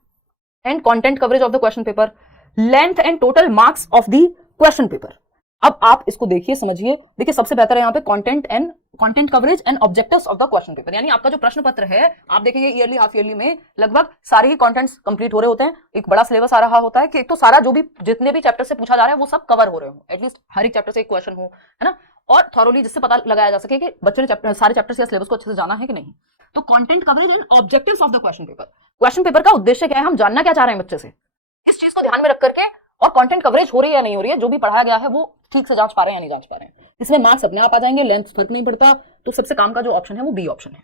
and content coverage of the question paper, length and total marks of the question paper. अब आप इसको देखिए, समझिए। देखिए सबसे बेहतर है यहाँ पे content coverage and objectives of the question paper, यानी आपका जो प्रश्न पत्र है, आप देखेंगे ईयरली हाफ ईयरली में लगभग सारे ही कंटेंट्स कंप्लीट हो रहे होते हैं। एक बड़ा सिलेबस आ रहा होता है कि एक तो सारा जो भी जितने भी चैप्टर से पूछा जा रहा है वो सब कवर हो रहे हो, एटलीस्ट हर एक चैप्टर से एक क्वेश्चन हो, है ना। और थॉरोली, जिससे पता लगाया जा सके कि बच्चों ने सारे चैप्टर्स या सिलेबस को अच्छे से जाना है कि नहीं। तो content coverage and objectives of the question paper, question paper का उद्देश्य क्या है, हम जानना क्या चाह रहे हैं बच्चे से, इस चीज को ध्यान में रख करके, और कंटेंट कवरेज हो रही है या नहीं हो रही है, जो भी पढ़ाया गया है वो ठीक से जांच पा रहे हैं या नहीं जांच पा रहे हैं। इसमें मार्क्स अपने आप आ जाएंगे, लेंथ फर्क नहीं पड़ता। तो सबसे काम का जो ऑप्शन है वो बी ऑप्शन है,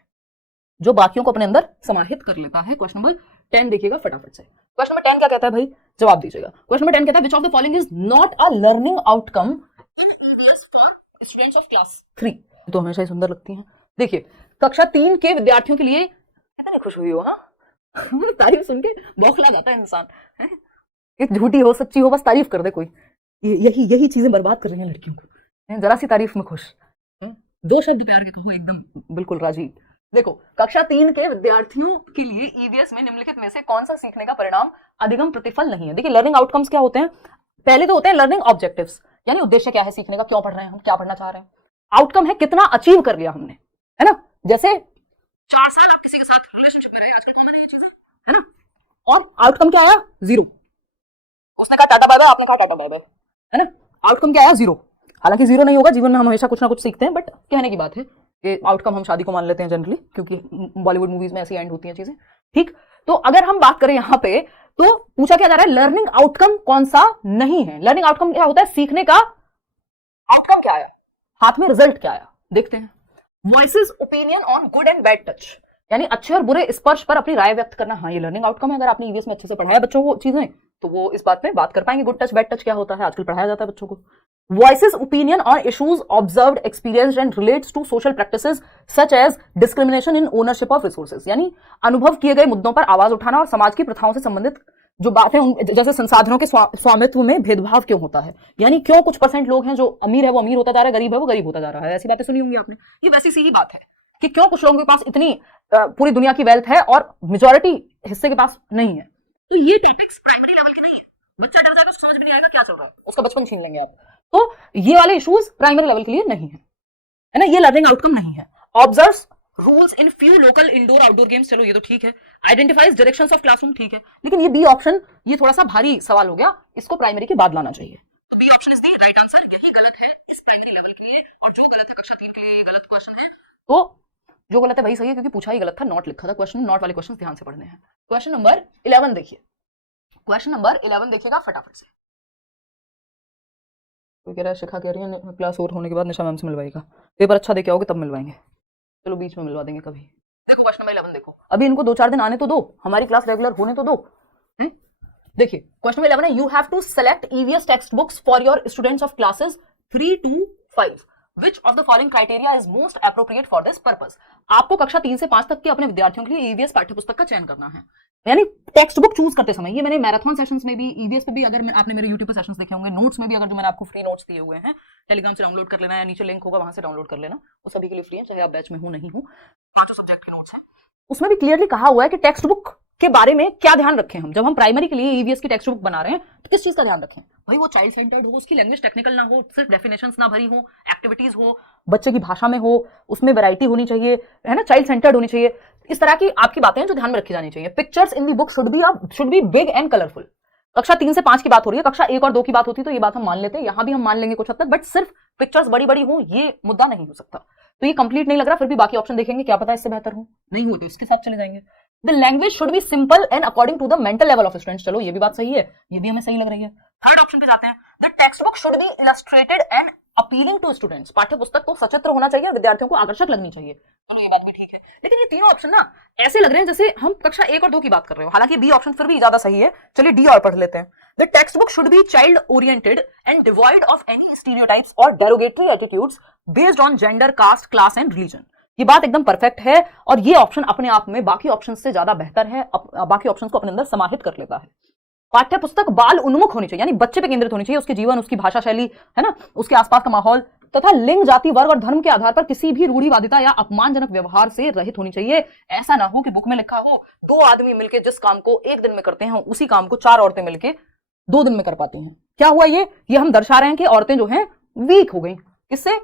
जो बाकियों को अपने अंदर समाहित कर लेता है। क्वेश्चन नंबर 10 देखिएगा फटाफट से। क्वेश्चन नंबर 10 क्या कहता है भाई, जवाब दीजिएगा। क्वेश्चन नंबर 10 कहता है which of the following is not a learning outcome for students of class 3। तो हमेशा ही सुंदर लगती हैं। देखिए कक्षा 3 के विद्यार्थियों के लिए कितनी खुश हुई हो, हाँ तारीफ सुन के बौखला जाता है इंसान, है? झूठी हो सच्ची हो, बस तारीफ कर दे कोई। यही चीजें बर्बाद कर रही हैं लड़कियों को, जरा सी तारीफ में खुश। दो शब्द प्यार के कहो, एकदम बिल्कुल राजी। देखो कक्षा 3 के विद्यार्थियों के लिए ईवीएस में निम्नलिखित में से कौन सा सीखने का परिणाम अधिगम प्रतिफल नहीं है। देखिए लर्निंग आउटकम्स क्या होते हैं, पहले तो होते हैं लर्निंग ऑब्जेक्टिव्स, यानी उद्देश्य क्या है सीखने का, क्यों पढ़ रहे हैं हम, क्या पढ़ना चाह रहे हैं। आउटकम है कितना अचीव कर लिया हमने, है ना। जैसे 4 साल आप किसी के साथ रिलेशनशिप में रहे, आजकल कॉमन है ये चीजें, है ना। और आउटकम क्या आया, 0। उसने कहा टाटा बाय बाय, आपने कहा टाटा बाय बाय, है ना। आउटकम क्या आया, 0। हालांकि 0 नहीं होगा, जीवन में हम हमेशा कुछ ना कुछ सीखते हैं, बट कहने की बात है कि आउटकम हम शादी को मान लेते हैं जनरली, क्योंकि बॉलीवुड मूवीज में ऐसी एंड होती हैं चीजें, ठीक। तो अगर हम बात करें यहाँ पे, तो पूछा क्या जा रहा है, लर्निंग आउटकम कौन सा नहीं है। लर्निंग आउटकम क्या होता है, सीखने का आउटकम क्या आया, हाथ में रिजल्ट क्या आया, देखते हैं। Voices opinion on good and bad touch, यानी अच्छे और बुरे स्पर्श पर अपनी राय व्यक्त करना, हाँ ये लर्निंग आउटकम है। अगर आपने ईवीएस में अच्छे से पढ़ाया बच्चों को चीजें, तो वो इस बात में बात कर पाएंगे गुड टच बैड टच क्या होता है, आजकल पढ़ाया जाता है बच्चों को। Voices opinion on issues observed experienced and relates to social practices such as discrimination in ownership of resources, यानी अनुभव किए गए मुद्दों पर आवाज उठाना और समाज की प्रथाओं से संबंधित जो बात है, जैसे संसाधनों के स्वामित्व में भेदभाव क्यों होता है, यानी क्यों कुछ परसेंट लोग हैं जो अमीर है वो अमीर होता जा रहा है, गरीब है वो गरीब होता जा रहा है। ऐसी बातें सुनी होंगी आपने, ये वैसी सी ही बात है कि क्यों कुछ लोगों के पास इतनी पूरी दुनिया की वेल्थ है और मेजॉरिटी हिस्से के पास नहीं है। तो ये टॉपिक्स प्राइमरी लेवल के नहीं है, बच्चा डर जाएगा, उसको समझ में नहीं आएगा क्या चल रहा है, उसका बचपन छीन लेंगे आप। तो ये वाले इश्यूज प्राइमरी लेवल के लिए नहीं है ना, ये लर्निंग आउटकम नहीं है। Observes rules in few local indoor outdoor games, चलो ये तो ठीक है। आइडेंटिफाइज डायरेक्शंस ऑफ क्लासरूम, ठीक है। लेकिन ये बी ऑप्शन, ये थोड़ा सा भारी सवाल हो गया, इसको प्राइमरी के बाद लाना चाहिए। तो B option is the right answer, यही गलत है इस प्राइमरी लेवल के लिए, और जो गलत है कक्षा 3 के लिए ये गलत क्वेश्चन है। तो जो गलत है वही सही है, क्योंकि पूछा ही गलत था, नॉट लिखा था क्वेश्चन, नॉट वाले क्वेश्चन ध्यान से पढ़ने हैं। क्वेश्चन नंबर 11 देखिए, क्वेश्चन नंबर 11 देखिएगा फटाफट से। कोई कह रहा है शिखा कह रही है क्लास ओवर होने के बाद निशा मैम से मिलवाएगा, पेपर अच्छा देके आओगे तब मिलवाएंगे, चलो बीच में मिलवा देंगे कभी। देखो क्वेश्चन नंबर 11 देखो, अभी इनको 2-4 दिन आने तो दो, हमारी क्लास रेगुलर होने तो दो। देखिए क्वेश्चन नंबर 11 है, you have to select EVS text books for your students of classes 3 to 5, Which of the following criteria is most appropriate for this purpose? आपको कक्षा 3 से 5 तक के अपने विद्यार्थियों के लिए ईवीएस पाठ्यपुस्तक का चयन करना है, यानी टेक्स्ट बुक चूज करते समय। ये मैंने मैराथन सेशंस में भी, ईवीएस पे भी, अगर आपने मेरे यूट्यूब पे सेशंस देखे होंगे, नोट्स में भी, अगर जो मैंने आपको फ्री नोट्स दिए हुए हैं, टेलीग्राम से डाउनलोड कर लेना, या नीचे लिंक होगा वहां से डाउनलोड कर लेना, वो सभी के लिए फ्री है, चाहे आप बैच में हो नहीं हो। 5 सब्जेक्ट के नोट्स हैं, उसमें भी क्लियरली कहा हुआ है कि टेक्स्ट बुक के बारे में क्या ध्यान रखें हम, जब हम प्राइमरी के लिए ईवीएस की टेक्स्ट बुक बना रहे हैं तो किस चीज का ध्यान रखें भाई, वो चाइल्ड सेंटर्ड हो, उसकी लैंग्वेज टेक्निकल ना हो, सिर्फ डेफिनेशंस ना भरी हो, एक्टिविटीज हो, बच्चे की भाषा में हो, उसमें वैरायटी होनी चाहिए, है ना, चाइल्ड सेंटर्ड होनी चाहिए। इस तरह की आपकी बातें हैं जो ध्यान में रखी जानी चाहिए। Pictures in the book should be big and colourful. कक्षा 3 से 5 की बात हो रही है, कक्षा 1 और 2 की बात होती तो ये बात हम मान लेते हैं, यहां भी हम मान लेंगे कुछ हद तक, बट सिर्फ पिक्चर्स बड़ी बड़ी हो ये मुद्दा नहीं हो सकता। तो ये कंप्लीट नहीं लग रहा, फिर भी बाकी ऑप्शन देखेंगे, क्या पता इससे बेहतर हो, नहीं हो तो इसके साथ चले जाएंगे। The language should be simple and according to the mental level of students, चलो ये भी बात सही है, ये भी हमें सही लग रही है। थर्ड ऑप्शन पे जाते हैं, the textbook should be illustrated and appealing to students, पाठ्य पुस्तक को सचित्र होना चाहिए, विद्यार्थियों को आकर्षक लगनी चाहिए, चलो ये बात भी ठीक है। लेकिन ये तीनों ऑप्शन ना ऐसे लग रहे हैं जैसे हम कक्षा 1 और 2 की बात कर रहे हो, हालांकि बी ऑप्शन फिर भी ज्यादा सही है। चलिए डी और पढ़ लेते हैं। The textbook should be child oriented and devoid of any stereotypes or derogatory attitudes based on gender, caste, class and religion. ये बात एकदम परफेक्ट है और ये ऑप्शन अपने आप में बाकी ऑप्शन से ज्यादा बेहतर है, बाकी ऑप्शन को अपने अंदर समाहित कर लेता है। पाठ्य पुस्तक बाल उन्मुख होनी चाहिए, यानी बच्चे पे केंद्रित होनी चाहिए, उसके जीवन, उसकी भाषा शैली, है ना, उसके आसपास का माहौल तथा लिंग, जाति, वर्ग और धर्म के आधार पर किसी भी रूढ़िवादिता या अपमानजनक व्यवहार से रहित होनी चाहिए। ऐसा ना हो कि बुक में लिखा हो 2 आदमी मिलकर जिस काम को 1 दिन में करते हैं उसी काम को 4 औरतें मिलकर 2 दिन में कर पाती हैं। क्या हुआ ये हम दर्शा रहे हैं कि औरतें जो हैं वीक हो गई। किससे?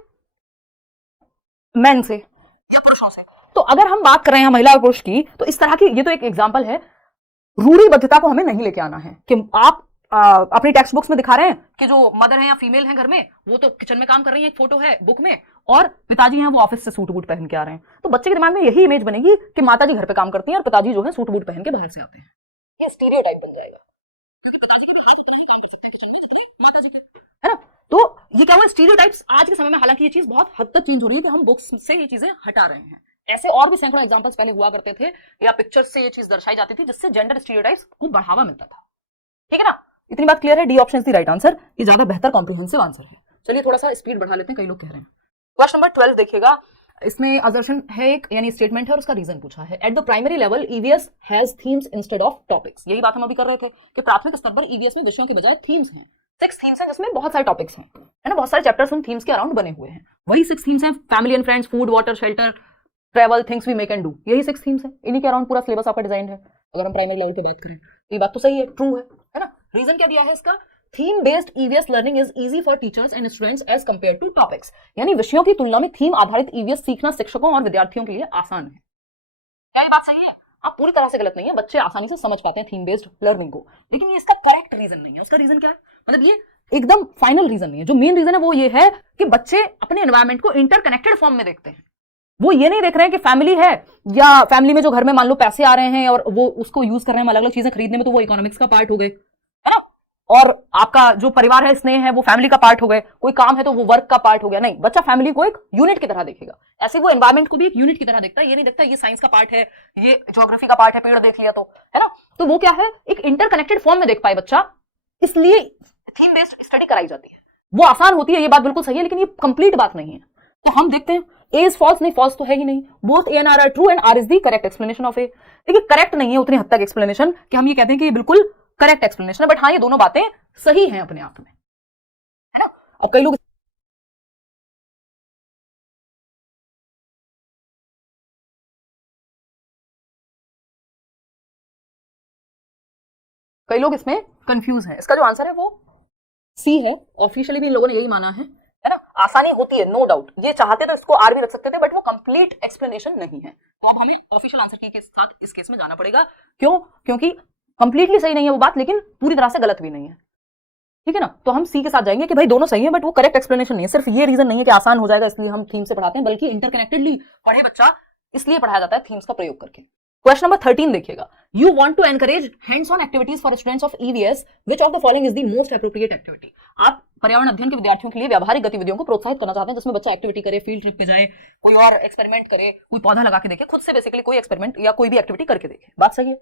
मेन से या पुरुषों से। तो अगर हम बात कर रहे हैं महिला और पुरुष की, तो इस तरह की ये तो एक एग्जाम्पल है। रूढ़िबद्धता को हमें नहीं लेके आना है कि आप अपनी टेक्स्ट बुक्स में दिखा रहे हैं कि जो मदर है या फीमेल है घर में वो तो किचन में काम कर रही है, एक फोटो है बुक में, और पिताजी हैं वो ऑफिस से सूट बूट पहन के आ रहे हैं। तो बच्चे के दिमाग में यही इमेज बनेगी कि माताजी घर पे काम करती हैं और पिताजी जो है सूट बूट पहन के बाहर से आते हैं। ये स्टीरियोटाइप बन जाएगा माताजी के, है ना। तो ये क्या हुआ, स्टीरियोटाइप्स आज के समय में, हालांकि ये चीज बहुत हद तक चेंज हो रही है कि हम बुक्स से ये चीजें हटा रहे हैं। ऐसे और भी सैकड़ों एग्जांपल्स पहले हुआ करते थे या पिक्चर्स से ये चीज दर्शाई जाती थी जिससे जेंडर स्टीरियोटाइप्स को बढ़ावा मिलता था। ठीक है ना, इतनी बात क्लियर है। D option is the right answer, ये ज्यादा बेहतर कॉम्प्रिहेंसिव आंसर है। चलिए थोड़ा सा स्पीड बढ़ा लेते हैं, कई लोग कह रहे हैं। क्वेश्चन नंबर 12 देखिएगा, इसमें असर्शन है एक, यानी स्टेटमेंट है और उसका रीजन पूछा है। At the primary level EVS has themes instead of topics. यही बात हम अभी कर रहे थे कि प्राथमिक स्तर पर ईवीएस में विषयों के बजाय थीम्स हैं। 6 थीम्स हैं जिसमें बहुत सारे टॉपिक्स हैं, है ना, बहुत सारे चैप्टर्स उन थीम्स के अराउंड बने हुए हैं। वही 6 थीम्स हैं, family and friends, food, water, shelter, travel, things we make and do, यही 6 थीम्स हैं। इन्हीं के अराउंड पूरा सिलेबस आपका डिजाइन है। अगर हम प्राइमरी लेवल पे बात करें तो ये बात तो सही है, ट्रू है ना। रीजन क्या दिया है इसका? Theme based EVS learning is easy for teachers and students as compare to topics, यानी विषयों की तुलना में थीम आधारित ईवीएस सीखना शिक्षकों और विद्यार्थियों के लिए आसान है। क्या ये बात सही है? आप पूरी तरह से गलत नहीं है, बच्चे आसानी से समझ पाते हैं थीम बेस्ड लर्निंग को, लेकिन ये इसका करेक्ट रीजन नहीं है। उसका रीजन क्या है? मतलब ये एकदम फाइनल रीजन नहीं है। जो मेन रीजन है वो ये है कि बच्चे अपने एनवायरमेंट को इंटरकनेक्टेड फॉर्म में देखते हैं। वो ये नहीं देख रहे हैं कि फैमिली है या फैमिली में जो घर में मान लो पैसे आ रहे हैं और वो उसको यूज कर रहे हैं अलग अलग चीजें खरीदने में, तो वो इकोनॉमिक्स का पार्ट हो गए, और आपका जो परिवार है, स्नेह है, वो फैमिली का पार्ट हो गए। कोई काम है तो वो वर्क का पार्ट हो गया। नहीं, बच्चा फैमिली को एक यूनिट की तरह देखेगा। ऐसे वो एनवायरमेंट को भी एक यूनिट की तरह देखता है। ये नहीं देखता ये साइंस का पार्ट है, ये ज्योग्राफी का पार्ट है, पेड़ देख लिया तो, है ना। तो वो क्या है, एक इंटरकनेक्टेड फॉर्म में देख पाए बच्चा, इसलिए थीम बेस्ड स्टडी कराई जाती है। वो आसान होती है, ये बात बिल्कुल सही है, लेकिन ये कंप्लीट बात नहीं है। तो हम देखते हैं ए इज फॉल्स, नहीं फॉल्स तो है ही नहीं। Both A and R true and R is the correct explanation of A. देखिए करेक्ट नहीं है उतनी हद तक एक्सप्लेनेशन कि हम ये कहते हैं कि ये बिल्कुल करेक्ट एक्सप्लेनेशन है, बट हाँ ये दोनों बातें सही हैं अपने आप में, है ना। अब कई लोग इसमें कंफ्यूज हैं। इसका जो आंसर है वो सी है। ऑफिशियली भी इन लोगों ने यही माना है ना। आसानी होती है, नो डाउट। ये चाहते तो इसको आर भी रख सकते थे, बट वो कंप्लीट एक्सप्लेनेशन नहीं है। तो अब हमें ऑफिशियल आंसर की के साथ इस केस में जाना पड़ेगा। क्यों? क्योंकि कंप्लीटली सही नहीं है वो बात, लेकिन पूरी तरह से गलत भी नहीं है। ठीक है ना। तो हम सी के साथ जाएंगे कि भाई दोनों सही है, बट वो करेक्ट एक्सप्लेनेशन नहीं है। सिर्फ ये रीजन नहीं है कि आसान हो जाएगा इसलिए हम थीम से पढ़ाते हैं, बल्कि इंटरकनेक्टेडली पढ़े बच्चा इसलिए पढ़ाया जाता है थीम्स का प्रयोग करके। क्वेश्चन नंबर 13 देखिएगा, you want to encourage hands on activities for students of EVS, which of the following is the most appropriate activity. आप पर्यावरण अध्ययन के विद्यार्थियों के लिए व्यावहारिक गतिविधियों को प्रोत्साहित करना चाहते हैं जिसमें बच्चा एक्टिविटी करे, फील्ड ट्रिप पे जाए, कोई और एक्सपेरिमेंट करे, कोई पौधा लगा के देखे, खुद से बेसिकली कोई एक्सपेरिमेंट या कोई भी एक्टिविटी करके देखे। बात सही है।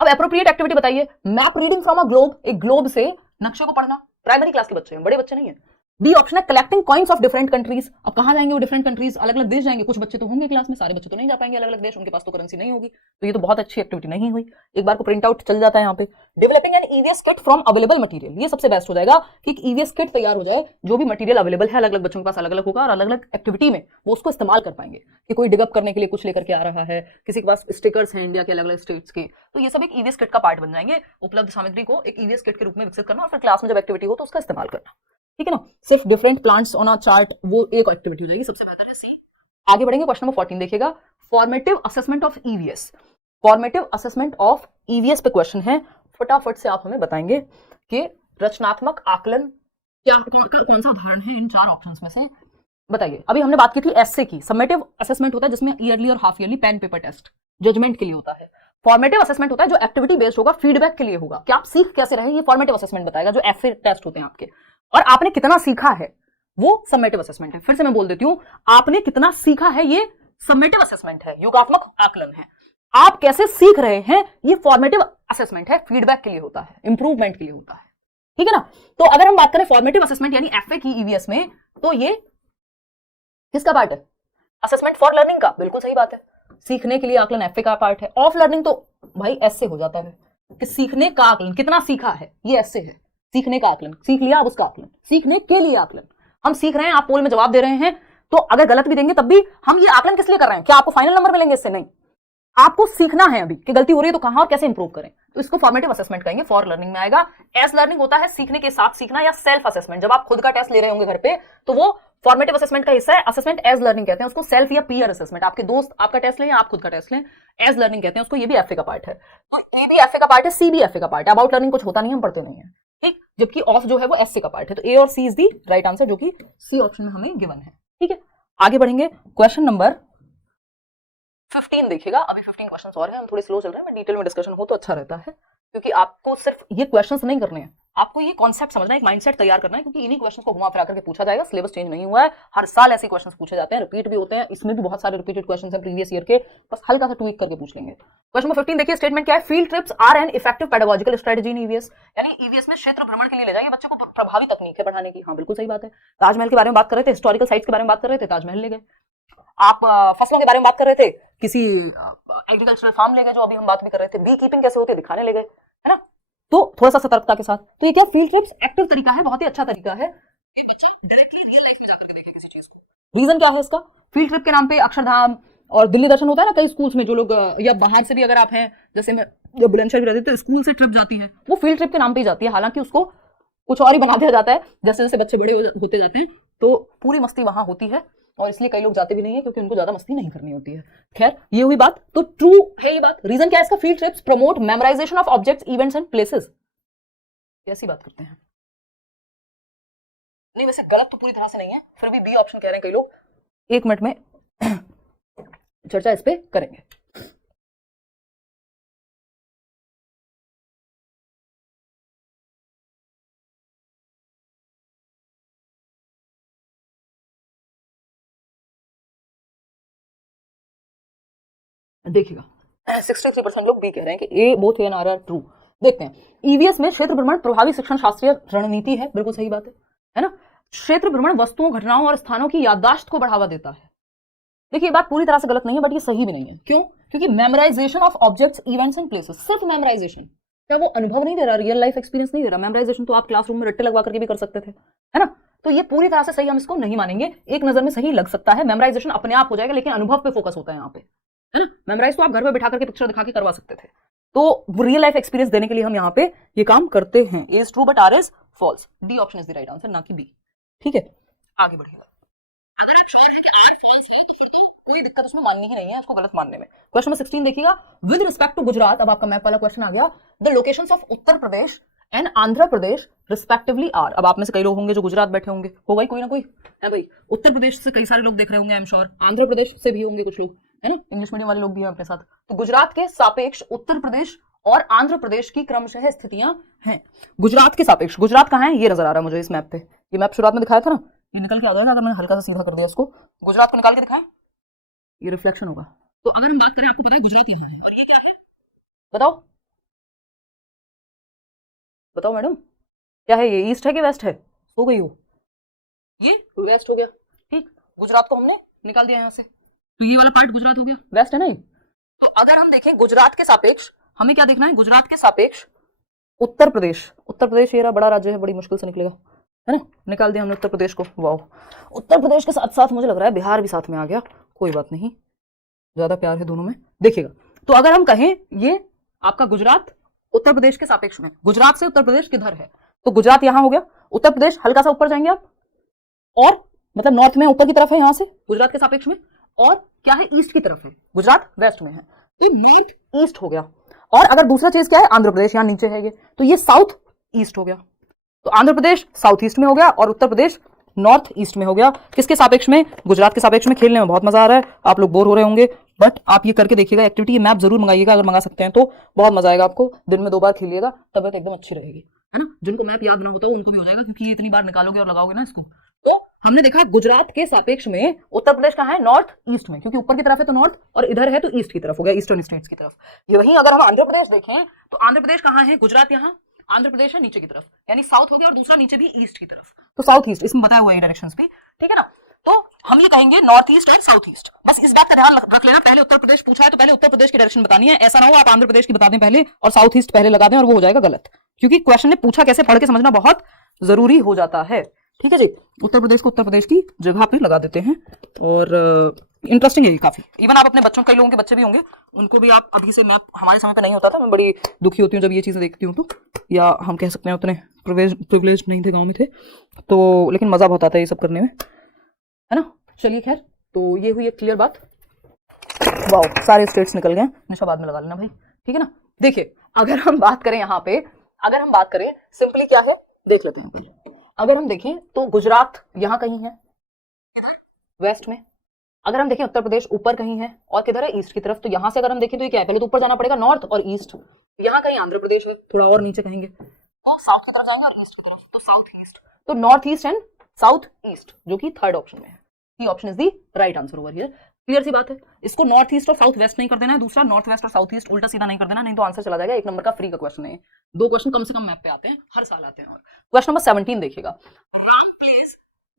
अब एप्रोप्रिएट एक्टिविटी बताइए। Map reading from a globe, एक ग्लोब से नक्शे को पढ़ना। प्राइमरी क्लास के बच्चे हैं, बड़े बच्चे नहीं है। डी ऑप्शन है collecting coins of different countries. अब कहां जाएंगे वो डिफरेंट कंट्रीज? अलग अलग देश जाएंगे। कुछ बच्चे तो होंगे क्लास में, सारे बच्चे तो नहीं जा पाएंगे अलग अलग देश, उनके पास तो करेंसी नहीं होगी। तो ये तो बहुत अच्छी एक्टिविटी नहीं हुई, एक बार को प्रिंट आउट चल जाता है यहाँ पे। Developing N EVS kit from available material, ये सबसे बेस्ट हो जाएगा कि एक ईवीएस किट तैयार हो जाए, जो भी मटेरियल अवेलेबल है अलग अलग बच्चों के पास अलग अलग होगा, और अलग अलग एक्टिविटी में वो उसको इस्तेमाल कर पाएंगे। कि कोई डिगअप करने के लिए कुछ लेकर के आ रहा है, किसी के पास स्टिकर्स हैं इंडिया के अलग अलग स्टेट्स के, तो ये सब एक ईवीएस किट का पार्ट बन जाएंगे। उपलब्ध सामग्री को एक ईवीएस किट के रूप में विकसित करना और फिर क्लास में जब एक्टिविटी हो तो उसका इस्तेमाल करना। ठीक है ना। सिर्फ different plants on a chart, वो एक एक्टिविटी हो जाएगी, सबसे बेहतर है सी। आगे बढ़ेंगे, क्वेश्चन नंबर 14 देखिएगा, formative assessment of EVS. Formative assessment of EVS पे क्वेश्चन है। फटाफट से आप हमें बताएंगे कि रचनात्मक आकलन क्या, कौन सा उदाहरण है इन 4 ऑप्शंस में से, बताइए। अभी हमने बात की थी एसए की। समेटिव असेसमेंट होता है जिसमें ईयरली और half yearly pen paper test judgement के लिए होता है। फॉर्मेटिव असेसमेंट होता है जो एक्टिविटी बेस्ड होगा, फीडबैक के लिए होगा कि आप सीख कैसे रहे, ये फॉर्मेटिव असेसमेंट बताएगा। जो एसए टेस्ट होते हैं आपके, और आपने कितना सीखा है, वो समेटिव असेसमेंट है। फिर से मैं बोल देती हूं, आपने कितना सीखा है ये समेटिव असेसमेंट है, योगात्मक आकलन है। आप कैसे सीख रहे हैं ये फॉर्मेटिव असेसमेंट है, फीडबैक के लिए होता है, इंप्रूवमेंट के लिए होता है। ठीक है ना। तो अगर हम बात करें फॉर्मेटिव असेसमेंट यानी एफए की ईवीएस में, तो ये किसका पार्ट है? असेसमेंट फॉर लर्निंग का, बिल्कुल सही बात है। सीखने के लिए आकलन एफ का पार्ट है। ऑफ लर्निंग तो भाई एस से हो जाता है कि सीखने का आकलन, कितना सीखा है, ये एस से है। सीखने का आकलन, सीख लिया अब उसका आकलन, सीखने के लिए आकलन। हम सीख रहे हैं, आप पोल में जवाब दे रहे हैं, तो अगर गलत भी देंगे तब भी हम ये आकलन किस लिए कर रहे हैं? क्या आपको फाइनल नंबर मिलेंगे इससे? नहीं, आपको सीखना है अभी कि गलती हो रही है तो कहां और कैसे इंप्रूव करें। तो इसको फॉर्मेटिव असेसमेंट कहेंगे, फॉर लर्निंग में आएगा। एस लर्निंग होता है सीखने के साथ सीखना या सेल्फ असेसमेंट। जब आप खुद का टेस्ट ले रहे होंगे घर पे तो वो फॉर्मेटिव असेसमेंट का हिस्सा है। असेसमेंट एज लर्निंग कहते हैं उसको, सेल्फ या पीयर असेसमेंट। आपके दोस्त आपका टेस्ट लें या आप खुद का टेस्ट लें, एज लर्निंग कहते हैं उसको। ये भी एफए का पार्ट है, तो ए भी एफए का पार्ट है, सी भी एफए का पार्ट है। अबाउट लर्निंग कुछ होता नहीं, हम पढ़ते नहीं है, ठीक। जबकि ऑफ जो है वो एसए का पार्ट है। तो ए और सी इज दी राइट आंसर, जो कि सी ऑप्शन में हमें गिवन है, ठीक है। आगे बढ़ेंगे, क्वेश्चन नंबर 15 देखिएगा। अभी 15 क्वेश्चंस और हैं, हम थोड़े स्लो चल रहे हैं, मैं डिटेल में डिस्कशन हो तो अच्छा रहता है, क्योंकि आपको सिर्फ ये क्वेश्चंस नहीं करने हैं, आपको ये कॉन्सेप्ट समझना है, एक माइंडसेट तैयार करना है, क्योंकि इन्हीं क्वेश्चंस को घुमा फिरा करके पूछा जाएगा। सिलेबस चेंज नहीं हुआ है, हर साल ऐसे क्वेश्चंस पूछे जाते हैं, रिपीट भी होते हैं। इसमें भी बहुत सारे रिपीटेड क्वेश्चंस हैं प्रीवियस ईयर के, बस हल्का सा ट्वीक करके पूछ लेंगे। क्वेश्चन नंबर 15 देखिए, स्टेटमेंट क्या है? Field trips are an effective pedagogical strategy in EVS, यानी ईवीएस में क्षेत्र भ्रमण के लिए ले जाइए बच्चे को, प्रभावी तकनीक है पढ़ाने की। हाँ बिल्कुल सही बात है। ताजमहल के बारे में बात कर रहे थे, हिस्टोरिकल साइट्स के बारे में बात कर रहे थे, ताजमहल ले गए। आप फसलों के बारे में बात कर रहे थे, किसी एग्रीकल्चरल फार्म ले गए, जो अभी हम बात भी कर रहे थे, बी कीपिंग कैसे होती है दिखाने ले गए, है ना। तो थोड़ा सा सतर्कता के साथ। तो ये क्या फील्ड ट्रिप्स एक्टिव तरीका है, बहुत ही अच्छा तरीका है। रीजन क्या है इसका? फील्ड ट्रिप के नाम पे अक्षरधाम और दिल्ली दर्शन होता है ना कई स्कूल्स में, जो लोग या बाहर से भी अगर आप हैं, जैसे मैं जब बुलंदशहर रहती तो स्कूल से ट्रिप जाती है, वो फील्ड ट्रिप के नाम पे ही जाती है। हालांकि उसको कुछ और ही बना दिया जाता है, जैसे जैसे बच्चे बड़े होते जाते हैं तो पूरी मस्ती वहां होती है, और इसलिए कई लोग जाते भी नहीं है, क्योंकि उनको ज्यादा मस्ती नहीं करनी होती है। खैर ये हुई बात, तो ट्रू है ये बात। रीजन क्या है इसका? Field trips promote memorisation of objects, events and places. कैसी बात करते हैं? नहीं, वैसे गलत तो पूरी तरह से नहीं है, फिर भी बी ऑप्शन कह रहे हैं कई लोग। 1 मिनट में चर्चा इस पे करेंगे। देखिएगा 63% लोग बी कह रहे हैं कि A both A and R are true. देखते हैं, ईवीएस में क्षेत्र भ्रमण प्रभावी शिक्षण शास्त्रीय रणनीति है, बिल्कुल सही बात है ना। क्षेत्र भ्रमण वस्तुओं, घटनाओं और स्थानों की याददाश्त को बढ़ावा देता है। देखिए ये बात पूरी तरह से गलत नहीं है, बट ये सही भी नहीं है। क्यों? क्योंकि memorisation of objects, events and places, सिर्फ मेमोराइजेशन, क्या वो अनुभव नहीं दे रहा, रियल लाइफ एक्सपीरियंस नहीं दे रहा। मेमोराइजेशन तो आप क्लासरूम में रट्टे लगवा करके भी कर सकते थे, है ना। तो ये पूरी तरह से सही हम इसको नहीं मानेंगे। एक नजर में सही लग सकता है, मेमोराइजेशन अपने आप हो जाएगा, लेकिन अनुभव पे फोकस होता है यहाँ पे, है ना। मेमोराइज तो आप घर में बिठा करके पिक्चर दिखा के करवा सकते थे, तो रियल लाइफ एक्सपीरियंस देने के लिए हम यहाँ पे ये काम करते हैं। A is true but R is false. D option is the right answer, ना कि बी, ठीक है। आगे बढ़िएगा। अगर आप श्योर है कि आर फॉल्स है तो कोई दिक्कत उसमें माननी ही नहीं है, उसको गलत मानने में। क्वेश्चन नंबर 16 देखिएगा, विद रिस्पेक्ट टू गुजरात, अब आपका मैप वाला क्वेश्चन आ गया, the locations of Uttar Pradesh and Andhra Pradesh respectively are. अब आप में से कई लोग होंगे जो गुजरात बैठे होंगे, होगा ही कोई ना कोई, है भाई। उत्तर प्रदेश से कई सारे लोग देख रहे होंगे, I am sure. Andhra Pradesh से भी होंगे कुछ लोग, है ना, इंग्लिश मीडियम वाले लोग भी हैं अपने साथ। तो गुजरात के सापेक्ष उत्तर प्रदेश और आंध्र प्रदेश की क्रमशः स्थितियां हैं। गुजरात के सापेक्ष, गुजरात कहाँ है ये नजर आ रहा है मुझे इस मैप पे। ये मैप शुरुआत में दिखाया था ना, ये निकल के आ जाएगा, अगर मैंने हल्का सा सीधा कर दिया इसको, गुजरात को निकाल के दिखाएं, ये रिफ्लेक्शन होगा। तो अगर हम बात करें, आपको पता है गुजरात यहाँ है, और ये क्या है बताओ, बताओ मैडम, क्या है ये? ईस्ट है कि वेस्ट है? सो गई हो, ये वेस्ट हो गया, ठीक। गुजरात को हमने निकाल दिया यहाँ से, तो ये वाला पार्ट गुजरात हो गया, वेस्ट है ना ये। तो अगर हम देखें गुजरात के सापेक्ष, हमें क्या देखना है? गुजरात के सापेक्ष उत्तर प्रदेश। उत्तर प्रदेश ये रहा, बड़ा राज्य है, बड़ी मुश्किल से निकलेगा, है ना। निकाल दिया हमने उत्तर प्रदेश को। वाह, उत्तर प्रदेश के साथ साथ मुझे लग रहा है बिहार भी साथ में आ गया, कोई बात नहीं, ज्यादा प्यार है दोनों में। देखिएगा, तो अगर हम कहें ये आपका गुजरात उत्तर प्रदेश के सापेक्ष में, गुजरात से उत्तर प्रदेश किधर है, तो गुजरात यहां हो गया, उत्तर प्रदेश हल्का सा ऊपर जाएंगे आप, और मतलब नॉर्थ में ऊपर की तरफ है यहां से गुजरात के सापेक्ष में, और क्या है? ईस्ट की तरफ है, गुजरात वेस्ट में है, तो नॉर्थ ईस्ट हो गया। और अगर दूसरा चीज क्या है? आंध्र प्रदेश यहाँ नीचे है ये, तो ये साउथ ईस्ट हो गया। तो आंध्र प्रदेश साउथ ईस्ट में हो गया और उत्तर प्रदेश नॉर्थ ईस्ट में हो गया। किसके सापेक्ष में? गुजरात के सापेक्ष में। खेलने में बहुत मजा आ रहा है, आप लोग बोर हो रहे होंगे, बट आप ये करके देखिएगा एक्टिविटी। मैप जरूर मंगाइएगा, अगर मंगा सकते हैं तो बहुत मजा आएगा आपको। दिन में 2 बार खेलिएगा, तबियत एकदम अच्छी रहेगी, है ना। जिनको मैप याद ना होता हो उनको भी हो जाएगा, क्योंकि ये इतनी बार निकालोगे और लगाओगे ना इसको। तो हमने देखा गुजरात के सापेक्ष में उत्तर प्रदेश कहाँ है? नॉर्थ ईस्ट में, क्योंकि ऊपर की तरफ है तो नॉर्थ, और इधर है तो ईस्ट की तरफ हो गया, ईस्टर्न स्टेट्स की तरफ। ये वहीं अगर हम आंध्र प्रदेश देखें तो आंध्र प्रदेश कहाँ है? गुजरात यहाँ, आंध्र प्रदेश है नीचे की तरफ, यानी साउथ हो गया, और दूसरा नीचे भी ईस्ट की तरफ, तो साउथ ईस्ट इसमें बताया हुआ है डायरेक्शंस भी, ठीक है ना। तो हम ये कहेंगे नॉर्थ ईस्ट और साउथ ईस्ट। बस इस बात का ध्यान रख लेना, पहले उत्तर प्रदेश पूछा है तो पहले उत्तर प्रदेश की डायरेक्शन बतानी है, ऐसा ना हो आप आंध्र प्रदेश की बता दें पहले और साउथ ईस्ट पहले लगा दें और वो हो जाएगा गलत, क्योंकि क्वेश्चन ने पूछा कैसे पढ़ के समझना बहुत जरूरी हो जाता है। ठीक है जी, उत्तर प्रदेश को उत्तर प्रदेश की जगह पे लगा देते हैं और इंटरेस्टिंग है ये काफी। इवन आप अपने बच्चों, कई लोगों के बच्चे भी होंगे, उनको भी आप अभी से, मैप हमारे समय पे नहीं होता था, मैं बड़ी दुखी होती हूँ जब ये चीजें देखती हूँ तो, या हम कह सकते हैं उतने प्रिविलेज नहीं थे, गाँव में थे तो, लेकिन मजा बहुत आता है ये सब करने में, है ना। चलिए खैर, तो ये हुई एक क्लियर बात। वाओ, सारे स्टेट्स निकल गए, निशा बाद में लगा लेना भाई, ठीक है ना। देखिए अगर हम बात करें यहाँ पे, अगर हम बात करें सिंपली क्या है देख लेते हैं। अगर हम देखें तो गुजरात यहाँ कहीं है वेस्ट में, अगर हम देखें उत्तर प्रदेश ऊपर कहीं है और किधर है ईस्ट की तरफ, तो यहाँ से अगर हम देखें तो ये क्या है, पहले तो ऊपर जाना पड़ेगा नॉर्थ और ईस्ट, यहाँ कहीं आंध्र प्रदेश है, थोड़ा और नीचे कहेंगे तो साउथ की तरफ जाएंगे और ईस्ट की तरफ तो साउथ ईस्ट, तो north east and south east जो कि थर्ड ऑप्शन में है। ये option is the right answer over here. Clear सी बात है, इसको नॉर्थ ईस्ट और साउथ वेस्ट नहीं कर देना है, दूसरा नॉर्थ वेस्ट और साउथ ईस्ट उल्टा सीधा नहीं कर देना, नहीं तो आंसर चला जाएगा। एक नंबर का फ्री का क्वेश्चन है, 2 क्वेश्चन कम से कम मैप पे आते हैं, हर साल आते हैं। और क्वेश्चन नंबर 17 देखिएगा, Ram plays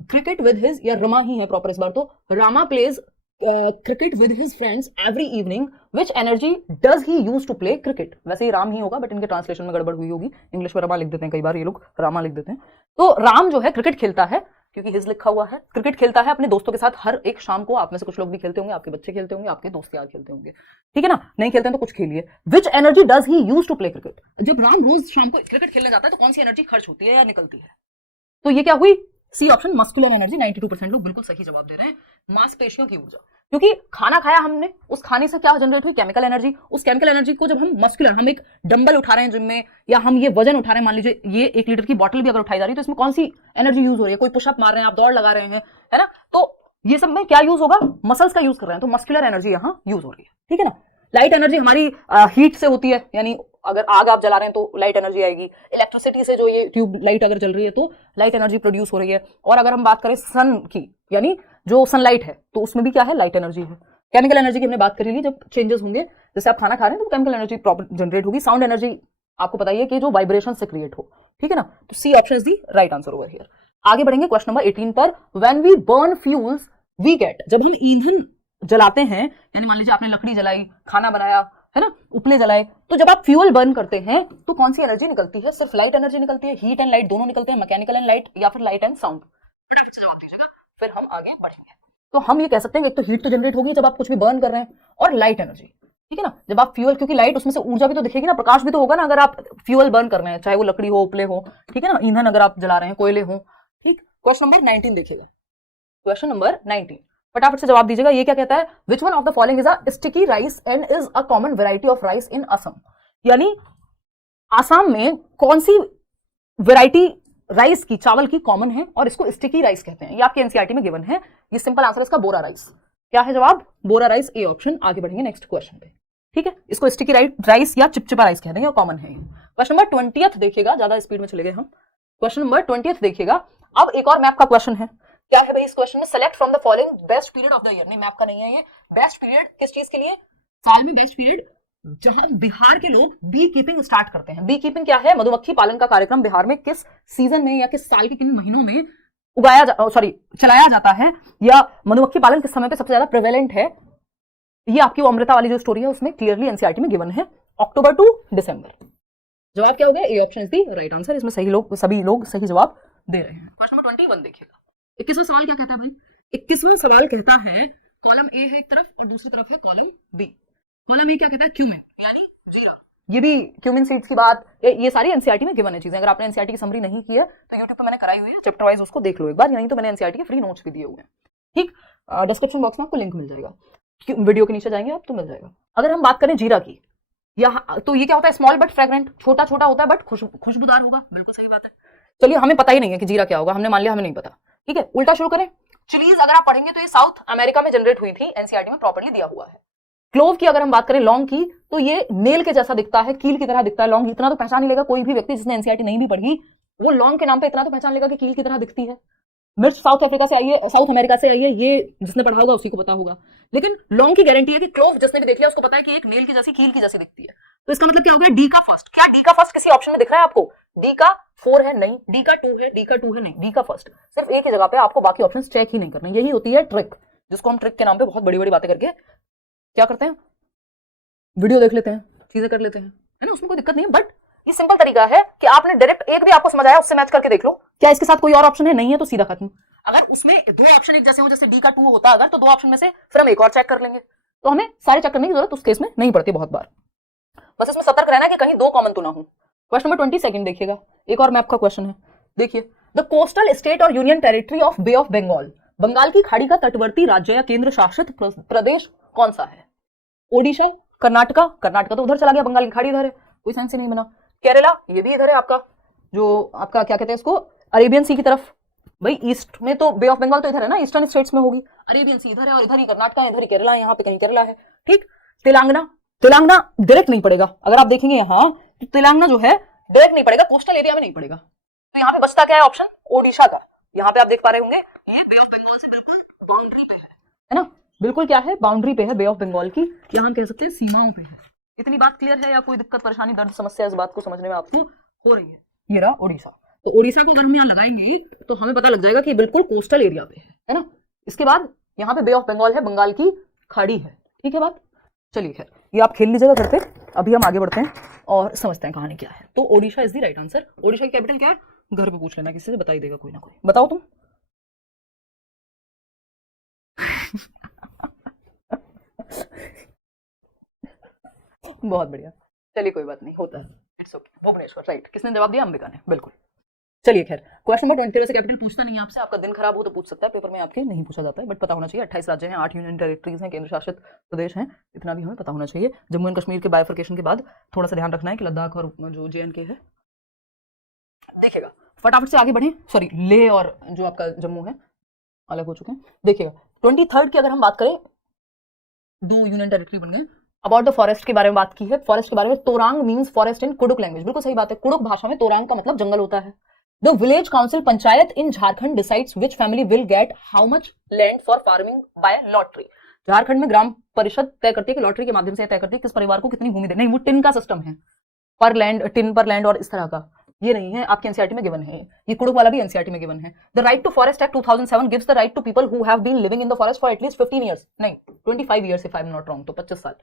cricket with his, या रमा ही है प्रॉपर इस बार तो, Rama plays cricket with his friends every evening, which energy does he use to play cricket. वैसे ही राम ही होगा बट इनके ट्रांसलेशन में गड़बड़ हुई होगी, इंग्लिश में रमा लिख देते हैं कई बार ये लोग, रामा लिख देते हैं। तो राम जो है क्रिकेट खेलता है, क्योंकि हिज लिखा हुआ है, क्रिकेट खेलता है अपने दोस्तों के साथ हर एक शाम को। आप में से कुछ लोग भी खेलते होंगे, आपके बच्चे खेलते होंगे, आपके दोस्त यार खेलते होंगे, ठीक है ना। नहीं खेलते हैं तो कुछ खेलिए। Which energy does he use to play cricket, जब राम रोज शाम को क्रिकेट खेलने जाता है तो कौन सी एनर्जी खर्च होती है या निकलती है, तो ये क्या हुई सी ऑप्शन, मस्कुलर एनर्जी। 92% लोग बिल्कुल सही जवाब दे रहे हैं, मांसपेशियों की ऊर्जा। क्योंकि खाना खाया हमने, उस खाने से क्या जनरेट हुई, केमिकल एनर्जी। उस केमिकल एनर्जी को जब हम मस्कुलर, हम एक डंबल उठा रहे हैं जिम में, या हम ये वजन उठा रहे हैं, मान लीजिए ये 1 लीटर की बॉटल भी अगर उठाई जा रही है तो इसमें कौन सी एनर्जी यूज हो रही है, कोई पुशअप मार रहे हैं आप, दौड़ लगा रहे हैं, है ना, तो ये सब में क्या यूज होगा, मसल्स का यूज कर रहे हैं, तो मस्कुलर एनर्जी यहाँ यूज हो रही है, ठीक है ना। लाइट एनर्जी हमारी हीट से होती है, यानी अगर आग आप जला रहे हैं तो लाइट एनर्जी आएगी। इलेक्ट्रिसिटी से जो ये ट्यूब लाइट अगर जल रही है तो लाइट एनर्जी प्रोड्यूस हो रही है। और अगर हम बात करें सन की, यानी जो सनलाइट है, तो उसमें भी क्या है, लाइट एनर्जी है। केमिकल एनर्जी की हमने बात करी ली, जब चेंजेस होंगे, जैसे आप खाना खा रहे हैं तो केमिकल एनर्जी जनरेट होगी। साउंड एनर्जी आपको पता ही है कि जो वाइब्रेशन से क्रिएट हो, ठीक है ना। तो C option is the right answer over here. आगे बढ़ेंगे क्वेश्चन नंबर 18 पर। When we burn fuels we get, जब हम ईंधन जलाते हैं, यानी मान लीजिए आपने लकड़ी जलाई, खाना बनाया, है ना, उपले जलाए, तो जब आप फ्यूल बर्न करते हैं तो कौन सी एनर्जी निकलती है, सिर्फ लाइट एनर्जी निकलती है, हीट एंड लाइट दोनों निकलते हैं, मैकेनिकल एंड लाइट, या फिर लाइट एंड साउंड, जवाब दीजिएगा, फिर हम आगे बढ़ेंगे। तो हम ये कह सकते हैं एक तो हीट तो जनरेट होगी जब आप कुछ भी बर्न कर रहे हैं, और लाइट एनर्जी, ठीक है ना। जब आप फ्यूल, क्योंकि लाइट उसमें से ऊर्जा भी तो दिखेगी ना, प्रकाश भी तो होगा ना, अगर आप फ्यूल बर्न कर रहे हैं, चाहे वो लकड़ी हो, उपले हो, ठीक है ना, ईंधन अगर आप जला रहे हैं, कोयले हो, ठीक। क्वेश्चन नंबर 19 देखिएगा, क्वेश्चन नंबर 19 फटाफट से जवाब दीजिएगा। ये क्या कहता है, which one of the following is a sticky rice and is a common variety of rice in Assam, यानी आसाम में कौन सी वेराइटी राइस की, चावल की कॉमन है और इसको स्टिकी राइस कहते हैं। ये आपके एनसीईआरटी में गिवन है, ये सिंपल आंसर इसका बोरा राइस। क्या है जवाब, बोरा राइस, ए ऑप्शन। आगे बढ़ेंगे नेक्स्ट क्वेश्चन पे, ठीक है। इसको स्टिकी राइस या चिपचिपा राइस कह देंगे, कॉमन है। क्वेश्चन नंबर 20 देखिएगा, ज्यादा स्पीड में चले गए हम। क्वेश्चन नंबर 20 देखिएगा। अब एक और मैप का क्वेश्चन है, क्या है भाई इस क्वेश्चन में, select from the following best period of the year. नहीं, मैप का नहीं है ये, बेस्ट पीरियड किस चीज के लिए, साल में बेस्ट पीरियड जहां बिहार के लोग बी कीपिंग स्टार्ट करते हैं। बी कीपिंग क्या है, मधुमक्खी पालन का कार्यक्रम बिहार में किस सीजन में या किस साल के किन महीनों में चलाया जाता है, या मधुमक्खी पालन किस समय पे सबसे ज्यादा प्रेवेलेंट है। ये आपकी वो अमृता वाली जो स्टोरी है उसमें क्लियरली एनसीईआरटी में गिवन है, अक्टूबर टू दिसंबर। जवाब क्या हो गया, A option is the right answer. इसमें सभी लोग सही जवाब दे रहे हैं। क्वेश्चन नंबर 21 देखिएगा। 21वां सवाल क्या कहता है भाई, 21वां सवाल कहता है, कॉलम ए है एक तरफ और दूसरी तरफ है कॉलम बी। कॉलम ए क्या कहता है, क्यूमिन यानी जीरा। ये भी क्यूमिन सीड्स की बात, ये सारी एनसीईआरटी में गिवन है चीजें। अगर आपने एनसीईआरटी की समरी नहीं की है तो यूट्यूब पे मैंने कराई हुई है, चैप्टर वाइज उसको देख लो एक बार, नहीं तो मैंने एनसीईआरटी के फ्री नोट्स भी दिए हुए हैं, ठीक। डिस्क्रिप्शन बॉक्स में आपको लिंक मिल जाएगा, वीडियो के नीचे जाएंगे आप तो मिल जाएगा। अगर हम बात करें जीरा की, तो ये क्या होता है, स्मॉल बट फ्रेग्रेंट, छोटा छोटा होता है बट खुशबूदार होगा। बिल्कुल सही बात है। चलिए, हमें पता ही नहीं है कि जीरा क्या होगा, हमने मान लिया हमें नहीं पता, ठीक है। उल्टा शुरू करें, चिलीज अगर आप पढ़ेंगे तो ये साउथ अमेरिका में जनरेट हुई थी, एनसीईआरटी में प्रॉपर्ली दिया हुआ है। क्लोव की अगर हम बात करें, लौंग की, तो ये नेल के जैसा दिखता है, कील की तरह दिखता है लौंग। इतना तो पहचान ही लेगा कोई भी व्यक्ति जिसने एनसीईआरटी नहीं भी पढ़ी, वो लौंग के नाम पे इतना तो पहचान लेगा कि कील की तरह दिखती है। मिर्च साउथ अफ्रीका से आई है, साउथ अमेरिका से आई है, ये जिसने पढ़ा होगा उसी को पता होगा। लेकिन लौंग की गारंटी है कि क्लोव जिसने भी देख लिया उसको पता है कि एक नेल की जैसी, कील की जैसी दिखती है। तो इसका मतलब क्या हो गया, डी का फर्स्ट। क्या डी का फर्स्ट किसी ऑप्शन में दिख रहा है आपको, डी का 4 है नहीं, डी का 2 है, डी का 2 है नहीं, डी का फर्स्ट। सिर्फ एक ही जगह पे आपको बाकी ऑप्शंस चेक ही नहीं करने। यही होती है ट्रिक, जिसको हम ट्रिक के नाम पे बहुत बड़ी बड़ी बातें करके क्या करते हैं, वीडियो देख लेते हैं, चीजें कर लेते हैं, है ना, उसमें कोई दिक्कत नहीं है। बट ये सिंपल तरीका है कि आपने डायरेक्ट एक भी आपको समझ आया उससे मैच करके देख लो, क्या इसके साथ कोई और ऑप्शन है, नहीं है तो सीधा खत्म। अगर उसमें दो ऑप्शन एक जैसे हो, जैसे डी का 2 होता अगर, तो दो ऑप्शन में से फिर हम एक और चेक कर लेंगे, तो हमें सारे चेक करने की जरूरत उस केस में नहीं पड़ती बहुत बार। बस इसमें सतर्क रहना कि कहीं दो कॉमन तो ना हो। क्वेश्चन नंबर 22 देखिएगा, एक और मैप का क्वेश्चन है। देखिए, द कोस्टल स्टेट और union territory of Bay of Bengal, Bengal की खाड़ी का तटवर्ती राज्य या केंद्र शासित प्रदेश कौन सा है? ओडिशा, कर्नाटका, कर्नाटका तो उधर चला गया, बंगाल की खाड़ी इधर है, कोई साइंस ही नहीं बना। केरला, ये भी इधर है आपका, जो आपका क्या कहते हैं इसको, अरेबियन सी की तरफ। भाई ईस्ट में तो बे ऑफ बंगाल तो इधर है ना, ईस्टर्न स्टेट्स में होगी, अरेबियन सी इधर है और इधर ही कर्नाटका है, इधर ही केरला है, यहाँ पे कहीं केरला है, ठीक। तेलंगाना, तेलंगाना डायरेक्ट नहीं पड़ेगा, अगर आप देखेंगे यहाँ तो तेलंगाना जो है डायरेक्ट नहीं पड़ेगा, कोस्टल एरिया में नहीं पड़ेगा, तो यहाँ पे बचता क्या है ऑप्शन, ओडिशा का। यहाँ पे आप देख पा रहे होंगे ये बे ऑफ बंगाल से बिल्कुल बाउंड्री पे है ना, बिल्कुल क्या है, बाउंड्री पे है बे ऑफ बंगाल की, यहाँ हम कह सकते हैं सीमाओं पे है। इतनी बात क्लियर है या कोई दिक्कत परेशानी दर्द समस्या इस बात को समझने में आपको हो रही है? ये रहा ओडिशा, तो ओडिशा को अगर हम यहाँ लगाएंगे तो हमें पता लग जाएगा कि बिल्कुल कोस्टल एरिया पे है ना। इसके बाद यहाँ पे बे ऑफ बंगाल है, बंगाल की खाड़ी है, ठीक है बात। चलिए खैर, ये आप खेल लीजिएगा घर पे, अभी हम आगे बढ़ते हैं और समझते हैं कहानी क्या है। तो Odisha is the right answer. Odisha की कैपिटल क्या है, घर पे पूछ लेना, किसी से बता ही देगा कोई ना कोई। बताओ तुम। बहुत बढ़िया, चलिए कोई बात नहीं, होता है, इट्स ओके। भुवनेश्वर, राइट। किसने जवाब दिया, अंबिका ने, बिल्कुल। चलिए खैर, क्वेश्चन नंबर 20 से कैपिटल पूछता नहीं है आपसे, आपका दिन खराब हो तो पूछ सकता है, पेपर में आपके नहीं पूछा जाता है, बट पता होना चाहिए। 28 राज्य हैं, 8 यूनियन टेरिटरीज हैं, केंद्र शासित प्रदेश हैं, इतना भी हमें पता होना चाहिए। जम्मू एंड कश्मीर के बाइफर्केशन के बाद थोड़ा सा ध्यान रखना है कि लद्दाख और जो JNK है, देखिएगा फटाफट से आगे बढ़े। सॉरी, लेह और जो आपका जम्मू है अलग हो चुके हैं। देखिएगा 23 की अगर हम बात करें, 2 यूनियन टेरिटरी बन गए। अबाउट द फॉरेस्ट के बारे में बात की है, फॉरेस्ट के बारे में, तोरांग means forest in Kurukh language, बिल्कुल सही बात है, कुडुक भाषा में तोरांग का मतलब जंगल होता है। The village council panchayat in Jharkhand decides which family will get how much land for farming by lottery. Jharkhand में ग्राम परिषद तय करती है कि लॉटरी के माध्यम से तय करती है किस परिवार को कितनी भूमि देनी। नहीं, वो टिन का सिस्टम है, पर लैंड, टिन पर लैंड और इस तरह का, ये नहीं है आपके एनसीईआरटी में गिवन है, ये कुडुक वाला भी एनसीईआरटी में गिवन है। The right to forest act 2007 gives the right to people who have been living in the forest for at least 15 years, नहीं 25 years if I am not wrong, तो 25 साल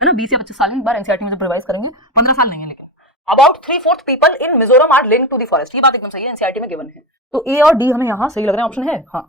है ना, 20 या 25 साल में एक बार एनसीईआरटी में जब रिवाइज करेंगे, 15 साल नहीं है लेकिन। About 3/4 people in Mizoram are linked to the forest, ये बात एकदम सही है, एनसीईआरटी में गिवन है। तो ए और डी हमें यहाँ सही लग रहे हैं, ऑप्शन है, हाँ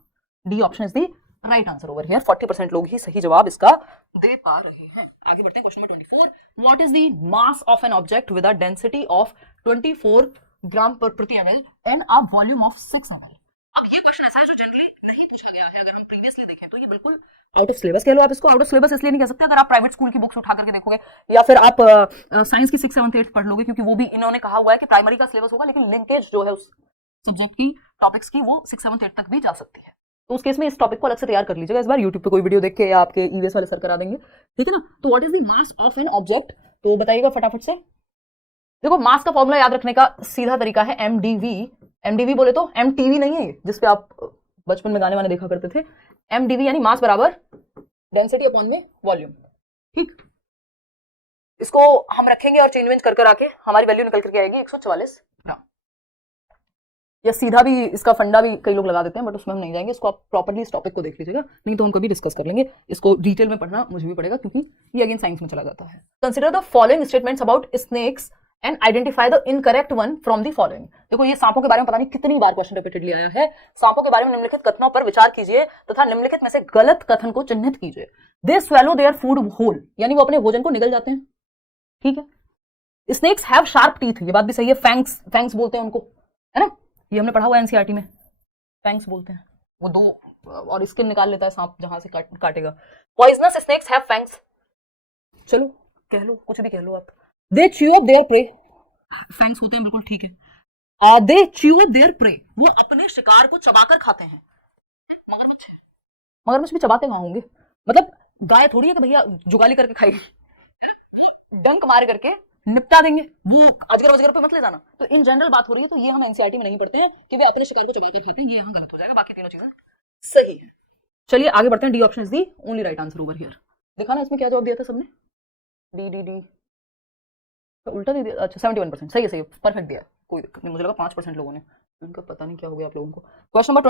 D option is the right answer over here. 40% लोग ही सही जवाब इसका दे पा रहे हैं। आगे बढ़ते हैं, question number 24, what is the mass of an object with a density of 24 ग्राम पर प्रति ml and a volume of 6 ml। अब ये क्वेश्चन ऐसा है जो जनरली नहीं पूछा गया है, अगर हम प्रीवियसली देखें तो ये बिल्कुल आउट ऑफ सिलेबस कह लो आप इसको। आउट ऑफ सिलेबस इसलिए नहीं कह सकते, अगर आप प्राइवेट स्कूल की बुक्स उठा करके देखोगे या फिर आप साइंस की 6th 7th 8th पढ़ लोगे, क्योंकि वो भी इन्होंने कहा हुआ है कि प्राइमरी का सिलेबस होगा, लेकिन लिंकेज जो है उस सब्जेक्ट की, टॉपिक्स की, वो 6th 7th 8th तक भी जा सकती है। तो उस केस में इस टॉपिक को अलग से तैयार कर लीजिएगा इस बार, यूट्यूब पे कोई वीडियो देख के, या आपके ईवीएस वाले सर करा देंगे, ठीक है ना। तो what is the mass of an object, तो बताइएगा फटाफट से। देखो, मास का फॉर्मूला याद रखने का सीधा तरीका है MdV। MdV बोले तो MTV नहीं है, जिसपे आप बचपन में गाने वाने देखा करते थे। MdV यानी मास बराबर डेंसिटी अपॉन में वॉल्यूम, ठीक। इसको हम रखेंगे और चेंज कर आके हमारी वैल्यू निकल करके आएगी 144 ग्राम। या सीधा भी इसका फंडा भी कई लोग लगा देते हैं, बट उसमें हम नहीं जाएंगे, इसको आप प्रॉपर्ली इस टॉपिक को देख लीजिएगा, नहीं तो हम कभी डिस्कस कर लेंगे। इसको डिटेल में पढ़ना मुझे भी पड़ेगा, क्योंकि ये अगेन साइंस में चला जाता है। Consider the following statements about snakes and identify the incorrect one from the following. देखो, ये सांपों के बारे में पता नहीं कितनी बार क्वेश्चन रिपीटेडली आया है। सांपों के बारे में निम्नलिखित कथनों पर विचार कीजिए तथा निम्नलिखित में से गलत कथन को चिन्हित कीजिए। They swallow their food whole, यानी वो अपने भोजन को निगल जाते हैं, ठीक है। स्नेक्स हैव शार्प टीथ, ये बात भी सही है, फैंक्स, फैंक्स बोलते हैं उनको, है ना, ये हमने पढ़ा हुआ है एनसीईआरटी में, फैंक्स बोलते हैं, वो दो और स्किन निकाल लेता है सांप जहां से काटेगा। पॉइजनस स्नेक्स हैव फैंक्स, चलो कह लो, कुछ भी कह लो आप। They chew up their prey, fangs होते हैं, बिल्कुल ठीक है। They chew up their prey, वो अपने शिकार को चबाकर खाते हैं। मगरमच्छ, मगरमच्छ भी चबाते कहां होंगे, मतलब गाय थोड़ी है कि भैया जुगाली करके खाएगी, वो डंक मार करके निपटा देंगे, वो अजगर वजगर पे मत ले जाना। तो इन जनरल बात हो रही है, तो ये हम एनसीईआरटी में नहीं पढ़ते हैं कि वे अपने शिकार को चबाकर खाते हैं, ये यहाँ गलत हो जाएगा, बाकी तीनों चीजें सही है। चलिए आगे बढ़ते हैं, D option is the only right answer over here. देखा ना इसमें क्या जवाब दिया था सबने, डी डी डी, तो उल्टा दे दिया, अच्छा 71%, सही है परफेक्ट दिया, कोई दिक्कत नहीं। मुझे लगा 5% लोगों ने, उनका पता नहीं क्या हो गया आप लोगों को। क्वेश्चन नंबर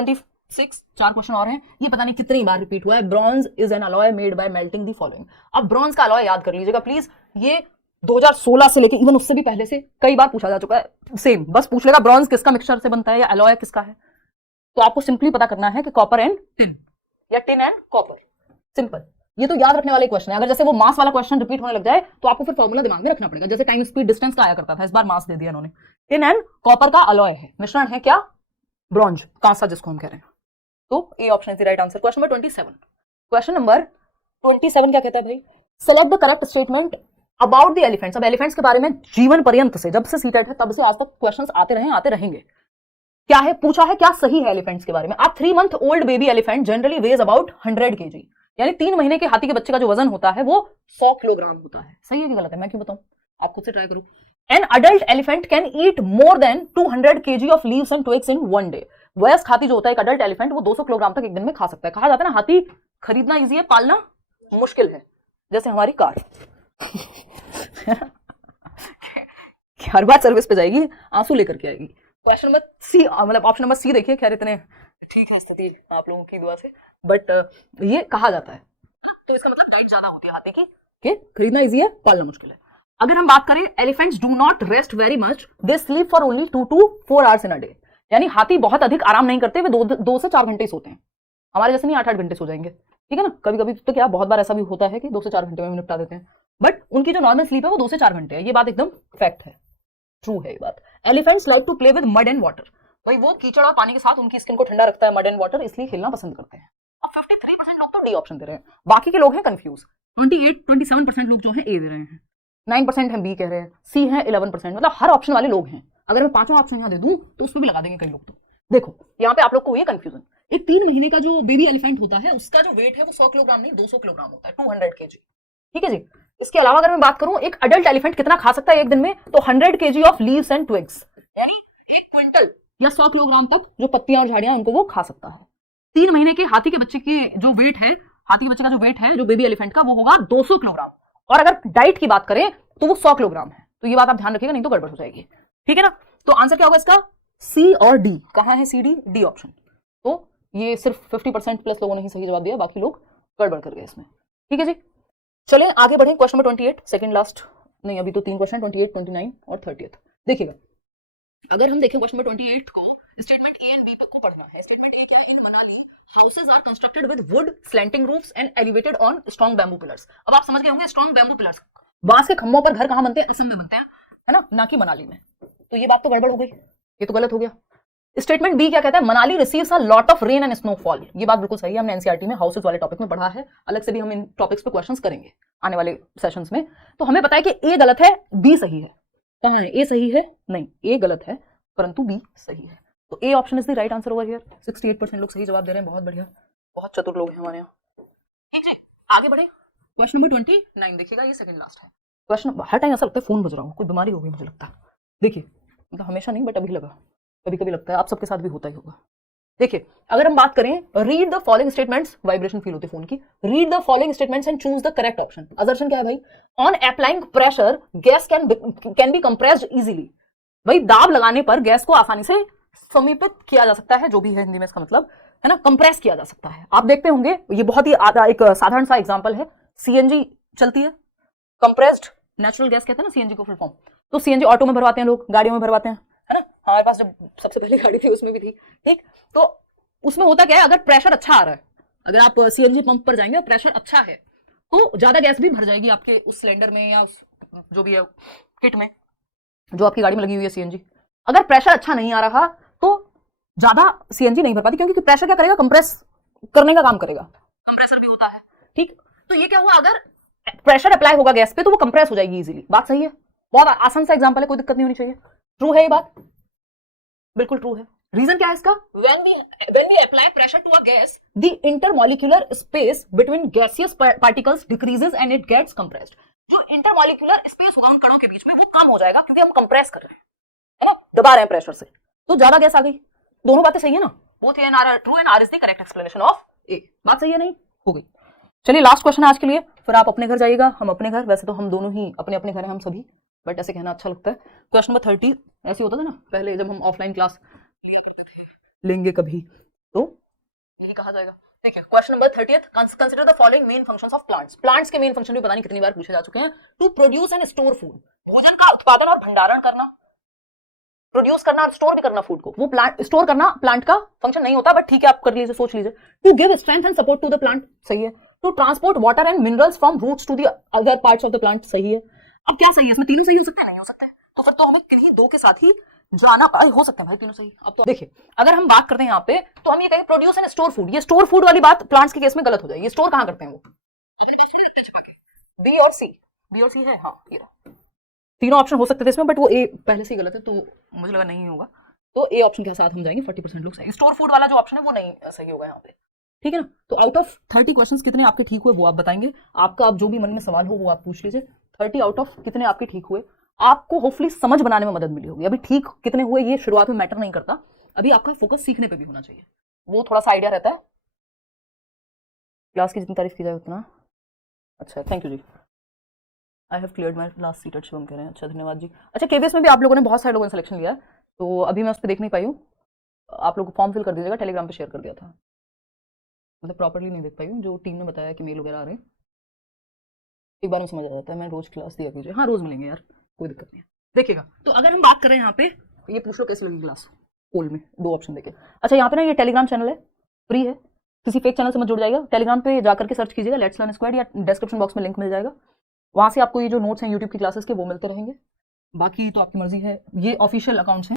26, 4 क्वेश्चन और हैं, ये पता नहीं कितनी बार रिपीट हुआ है। Bronze is an alloy made by melting the following. अब ब्रॉन्ज का अलॉय याद कर लीजिएगा प्लीज, ये 2016 से लेके इवन उससे भी पहले से कई बार पूछा जा चुका है। सेम बस पूछ लेगा ब्रॉन्ज किसका मिक्सचर से बनता है या अलॉय किसका है, तो आपको सिंपली पता करना है कि कॉपर एंड टिन या टिन एंड कॉपर, सिंपल। ये तो याद रखने वाले क्वेश्चन है। अगर जैसे वो मास वाला क्वेश्चन रिपीट होने लग जाए तो आपको फिर फॉर्मूला दिमाग में रखना पड़ेगा, जैसे टाइम स्पीड डिस्टेंस का आया करता था, इस बार मास दे दिया इन्होंने। टिन एंड कॉपर का अलॉय है, मिश्रण है क्या, ब्रॉन्ज, कांसा जिसको हम कह रहे हैं। तो A option is the right answer. Question number 27, question number 27 क्या कहता है भाई, select the correct statement about the elephants. अब एलिफेंट्स के बारे में जीवन पर्यंत से, जब से सीटेट है तब से आज तक क्वेश्चंस आते रहेंगे। क्या है पूछा है, क्या सही है एलिफेंट्स के बारे में। आप 3 month old baby elephant generally ways about 100 kg, यानी 3 महीने के हाथी के बच्चे का जो वजन होता है वो 100 किलोग्राम होता है। सही है कि गलत है, मैं क्यों बताऊं, आप खुद से ट्राई करो। An adult elephant can eat more than 200 kg of leaves and twigs in 1 day. वयस्क हाथी जो होता है, एक अडल्ट एलिफेंट, वो 200 किलोग्राम तक एक दिन में खा सकता है। कहा जाता है ना हाथी खरीदना इजी है, पालना मुश्किल है, जैसे हमारी कार हर बार सर्विस पे जाएगी, आंसू लेकर के आएगी। क्वेश्चन नंबर सी, मतलब ऑप्शन नंबर सी देखिए, खैर इतने ठीक है स्थिति आप लोगों की दुआ से, बट ये कहा जाता है, तो इसका मतलब डाइट ज्यादा होती है हाथी की, कि खरीदना इजी है, पालना मुश्किल है। अगर हम बात करें, elephants do not rest very much, they sleep for only 2 to 4 hours in a day. यानी हाथी बहुत अधिक आराम नहीं करते, वे 2 से 4 घंटे सोते हैं। हमारे जैसे नहीं 8-8 घंटे सो जाएंगे, ठीक है ना। कभी कभी तो क्या, बहुत बार ऐसा भी होता है कि 2 से 4 घंटे में निपटा देते हैं, बट उनकी जो नॉर्मल स्लीप है वो 2 से 4 घंटे है। ये बात एकदम फैक्ट है, ट्रू है ये बात। Elephants like to play with mud and water, भाई वो कीचड़ और पानी के साथ उनकी स्किन को ठंडा रखता है मड एंड वाटर, इसलिए खेलना पसंद करते हैं। अब 53% लोग तो डी ऑप्शन दे रहे हैं, बाकी के लोग हैं कंफ्यूज। 27% लोग जो है ए दे रहे हैं, 9% हम बी कह रहे हैं, सी है 11%, मतलब हर ऑप्शन वाले लोग हैं। अगर मैं 5वां ऑप्शन यहाँ दे दूं तो उसमें भी लगा देंगे कई लोग। तो देखो यहाँ पे आप लोग को ये कंफ्यूजन, एक 3 महीने का जो बेबी एलिफेंट होता है उसका जो वेट है वो 100 किलोग्राम नहीं 200 किलोग्राम होता है, 200 kg, ठीक है जी। इसके अलावा अगर मैं बात करूं एक अडल्ट एलिफेंट कितना खा सकता है एक दिन में, तो 100 kg of leaves and twigs, यानी 1 क्विंटल या 100 किलोग्राम तक जो पत्तियां और झाड़ियां उनको वो खा सकता है। 3 महीने के हाथी के बच्चे की जो वेट है, हाथी के बच्चे का जो वेट है जो बेबी एलिफेंट का, वो होगा 200 किलोग्राम, और अगर डाइट की बात करें तो वो 100 किलोग्राम है। तो ये बात आप ध्यान रखिएगा, नहीं तो गड़बड़ हो जाएगी, ठीक है ना। तो आंसर क्या होगा इसका, सी और डी। कहां है सी डी ऑप्शन। तो ये सिर्फ 50% प्लस लोगों ने ही सही जवाब दिया, बाकी लोग गड़बड़ कर गए इसमें, ठीक है जी। चलें आगे बढ़ें, क्वेश्चन नंबर 28, सेकंड लास्ट, नहीं अभी तो 3 क्वेश्चन, 28, 29 और 30। देखिएगा, अगर हम देखें क्वेश्चन नंबर 28 को, स्टेटमेंट ए एंड बी को पढ़ना है। स्टेटमेंट ए क्या है, in Manali houses are constructed with wood slanting roofs and elevated on strong bamboo pillars. अब आप समझ गए होंगे स्ट्रॉन्ग बैम्बू पिलर्स, बांस के खंभों पर घर कहां बनते हैं, असम में बनते हैं, है ना कि मनाली में। तो ये बात तो गड़बड़ हो गई, ये तो गलत हो गया। स्टेटमेंट बी क्या कहता है, Manali receives a lot of rain and snowfall. ये बात बिल्कुल सही है, हमने एनसीईआरटी में हाउसेज वाले टॉपिक में पढ़ा है, अलग से भी हम इन टॉपिक्स पे क्वेश्चंस करेंगे आने वाले सेशंस में। तो हमें पता है कि ए गलत है, बी सही है। कहां है ए सही है, नहीं ए गलत है परंतु बी सही है। तो A option is the right answer over here. 68% लोग सही जवाब दे रहे हैं, बहुत बढ़िया, बहुत चतुर लोग हैं हमारे यहाँ, ठीक है। आगे बढ़े, क्वेश्चन नंबर 29 देखिएगा, ये सेकंड लास्ट है क्वेश्चन। हर टाइम ऐसा लगता है फोन बज रहा हो, कोई बीमारी हो गई मुझे लगता है। देखिए मतलब हमेशा नहीं, बट अभी लगा, कभी कभी लगता है, आप सबके साथ भी होता ही होगा। देखिए अगर हम बात करें, read the following statements, vibration feel होती है फोन की, read the following statements and choose the correct option. Assertion क्या है भाई, on applying pressure gas can be compressed easily. भाई दाब लगाने पर गैस को आसानी से समीपित किया जा सकता है, जो भी है हिंदी में इसका मतलब, है ना, कंप्रेस किया जा सकता है। आप देखते होंगे, ये बहुत ही एक साधारण सा एग्जांपल है, सीएनजी चलती है, कंप्रेस्ड नेचुरल गैस कहते हैं ना सीएनजी को फुल फॉर्म। तो सीएनजी ऑटो में भरवाते हैं लोग, गाड़ियों में भरवाते हैं, है ना। हमारे पास जब सबसे पहली गाड़ी थी उसमें भी थी, ठीक। तो उसमें होता क्या है, अगर प्रेशर अच्छा आ रहा है, अगर आप सीएनजी पंप पर जाएंगे और प्रेशर अच्छा है तो ज्यादा गैस भी भर जाएगी आपके उस सिलेंडर में या उस जो भी है किट में जो आपकी गाड़ी में लगी हुई है सीएनजी। अगर प्रेशर अच्छा नहीं आ रहा तो ज्यादा सीएनजी नहीं भर पाती, क्योंकि प्रेशर क्या करेगा, कंप्रेस करने का काम करेगा, कंप्रेसर भी होता है, ठीक। तो ये क्या हुआ, अगर प्रेशर अप्लाई होगा गैस पे तो वो कंप्रेस हो जाएगी इजीली। बात सही है, बहुत आसान सा एग्जांपल है, कोई दिक्कत नहीं होनी चाहिए। ट्रू है ये बात, बिल्कुल ट्रू है। रीजन क्या है इसका, when we apply pressure to a gas, the intermolecular space between gaseous particles decreases and it gets compressed। जो इंटरमोलिकुलर स्पेस होगा उन कणों के बीच में वो कम हो जाएगा, क्योंकि हम कंप्रेस कर रहे हैं, है ना, दबा रहे हैं प्रेशर से, तो ज्यादा गैस आ गई। दोनों बातें सही है ना, both A and R true and R is the correct explanation of A. बात सही है, नहीं हो गई। चलिए लास्ट क्वेश्चन आज के लिए, फिर आप अपने घर जाइएगा, हम अपने घर। वैसे तो हम दोनों ही अपने अपने घर हैं हम सभी, बट ऐसे कहना अच्छा लगता है। क्वेश्चन नंबर 30 ऐसे होता था ना पहले जब हम ऑफलाइन क्लास लेंगे कभी, तो यही कहा जाएगा। देखिए question number 30 consider the following main functions of plants. Plants के मेन फंक्शन भी पता नहीं कितनी बार पूछे जा चुके हैं। To produce and store food, भोजन का उत्पादन और भंडारण करना, प्रोड्यूस करना और स्टोर भी करना फूड को। वो प्लांट स्टोर करना प्लांट का फंक्शन नहीं होता, बट ठीक है आप कर लीजिए, सोच लीजिए। To give strength and support to the plant, सही है। To transport water and minerals from roots to the other parts of the plant, सही है। अब क्या सही है इसमें? तीनों सही हो सकते हैं? नहीं हो सकते, तो फिर तो हमें किन्हीं दो के साथ ही जाना हो सकते हैं भाई, तीनों सही। अब तो देखिए अगर हम बात करते हैं यहाँ पे, तो हम ये कहेंगे प्रोड्यूस एंड स्टोर फूड। ये स्टोर फूड वाली बात प्लांट्स के केस में गलत हो जाएगी। स्टोर कहाँ करते हैं वो? बी और सी, बी और सी है, हाँ ये तीनों ऑप्शन हो सकते थे इसमें, बट वो ए पहले से ही गलत है, तो मुझे लगा नहीं होगा, तो ए ऑप्शन के साथ हम जाएंगे। 40% लोग सही। स्टोर फूड वाला जो ऑप्शन है वो नहीं सही होगा यहाँ पे, ठीक है ना। तो आउट ऑफ 30 क्वेश्चंस कितने आपके ठीक हुए वो आप बताएंगे। आपका आप जो भी मन में सवाल हो वो आप पूछ लीजिए। 30 आउट ऑफ कितने आपके ठीक हुए, आपको होपफुली समझ बनाने में मदद मिली होगी। अभी ठीक कितने हुए ये शुरुआत में मैटर नहीं करता, अभी आपका फोकस सीखने पे भी होना चाहिए, वो थोड़ा सा आइडिया रहता है। क्लास की जितनी तारीफ की जाए उतना अच्छा। Thank you ji. I have cleared my last seated, Shivam कह रहे हैं, अच्छा धन्यवाद जी। अच्छा केवीएस में भी आप लोगों ने बहुत सारे लोगों ने सिलेक्शन लिया है, तो अभी मैं उस पर देख नहीं पाई हूँ। आप लोग फॉर्म फिल कर दीजिएगा, टेलीग्राम पे शेयर कर दिया था, मतलब प्रॉपर्ली नहीं देख पाई हूँ। जो टीम ने बताया कि मेल वगैरह आ रहे हैं, एक बार में समझ आ जाता है। मैं रोज क्लास दिया कीजिए, हाँ रोज मिलेंगे यार, कोई दिक्कत नहीं है। देखिएगा तो अगर हम बात करें यहाँ पे, ये पूछ लो कैसी लगी क्लास पोल में, 2 ऑप्शन देखे। अच्छा यहाँ पे ना ये टेलीग्राम चैनल है, फ्री है, किसी फेक चैनल से मत जुड़ जाएगा। टेलीग्राम पे जाकर के सर्च कीजिएगा लेट्स लर्न स्क्वाड, या डिस्क्रिप्शन बॉक्स में लिंक मिल जाएगा, वहां से आपको ये जो नोट्स हैं यूट्यूब की क्लासेस के वो मिलते रहेंगे। बाकी तो आपकी मर्जी है, ये ऑफिशियल अकाउंट्स हैं।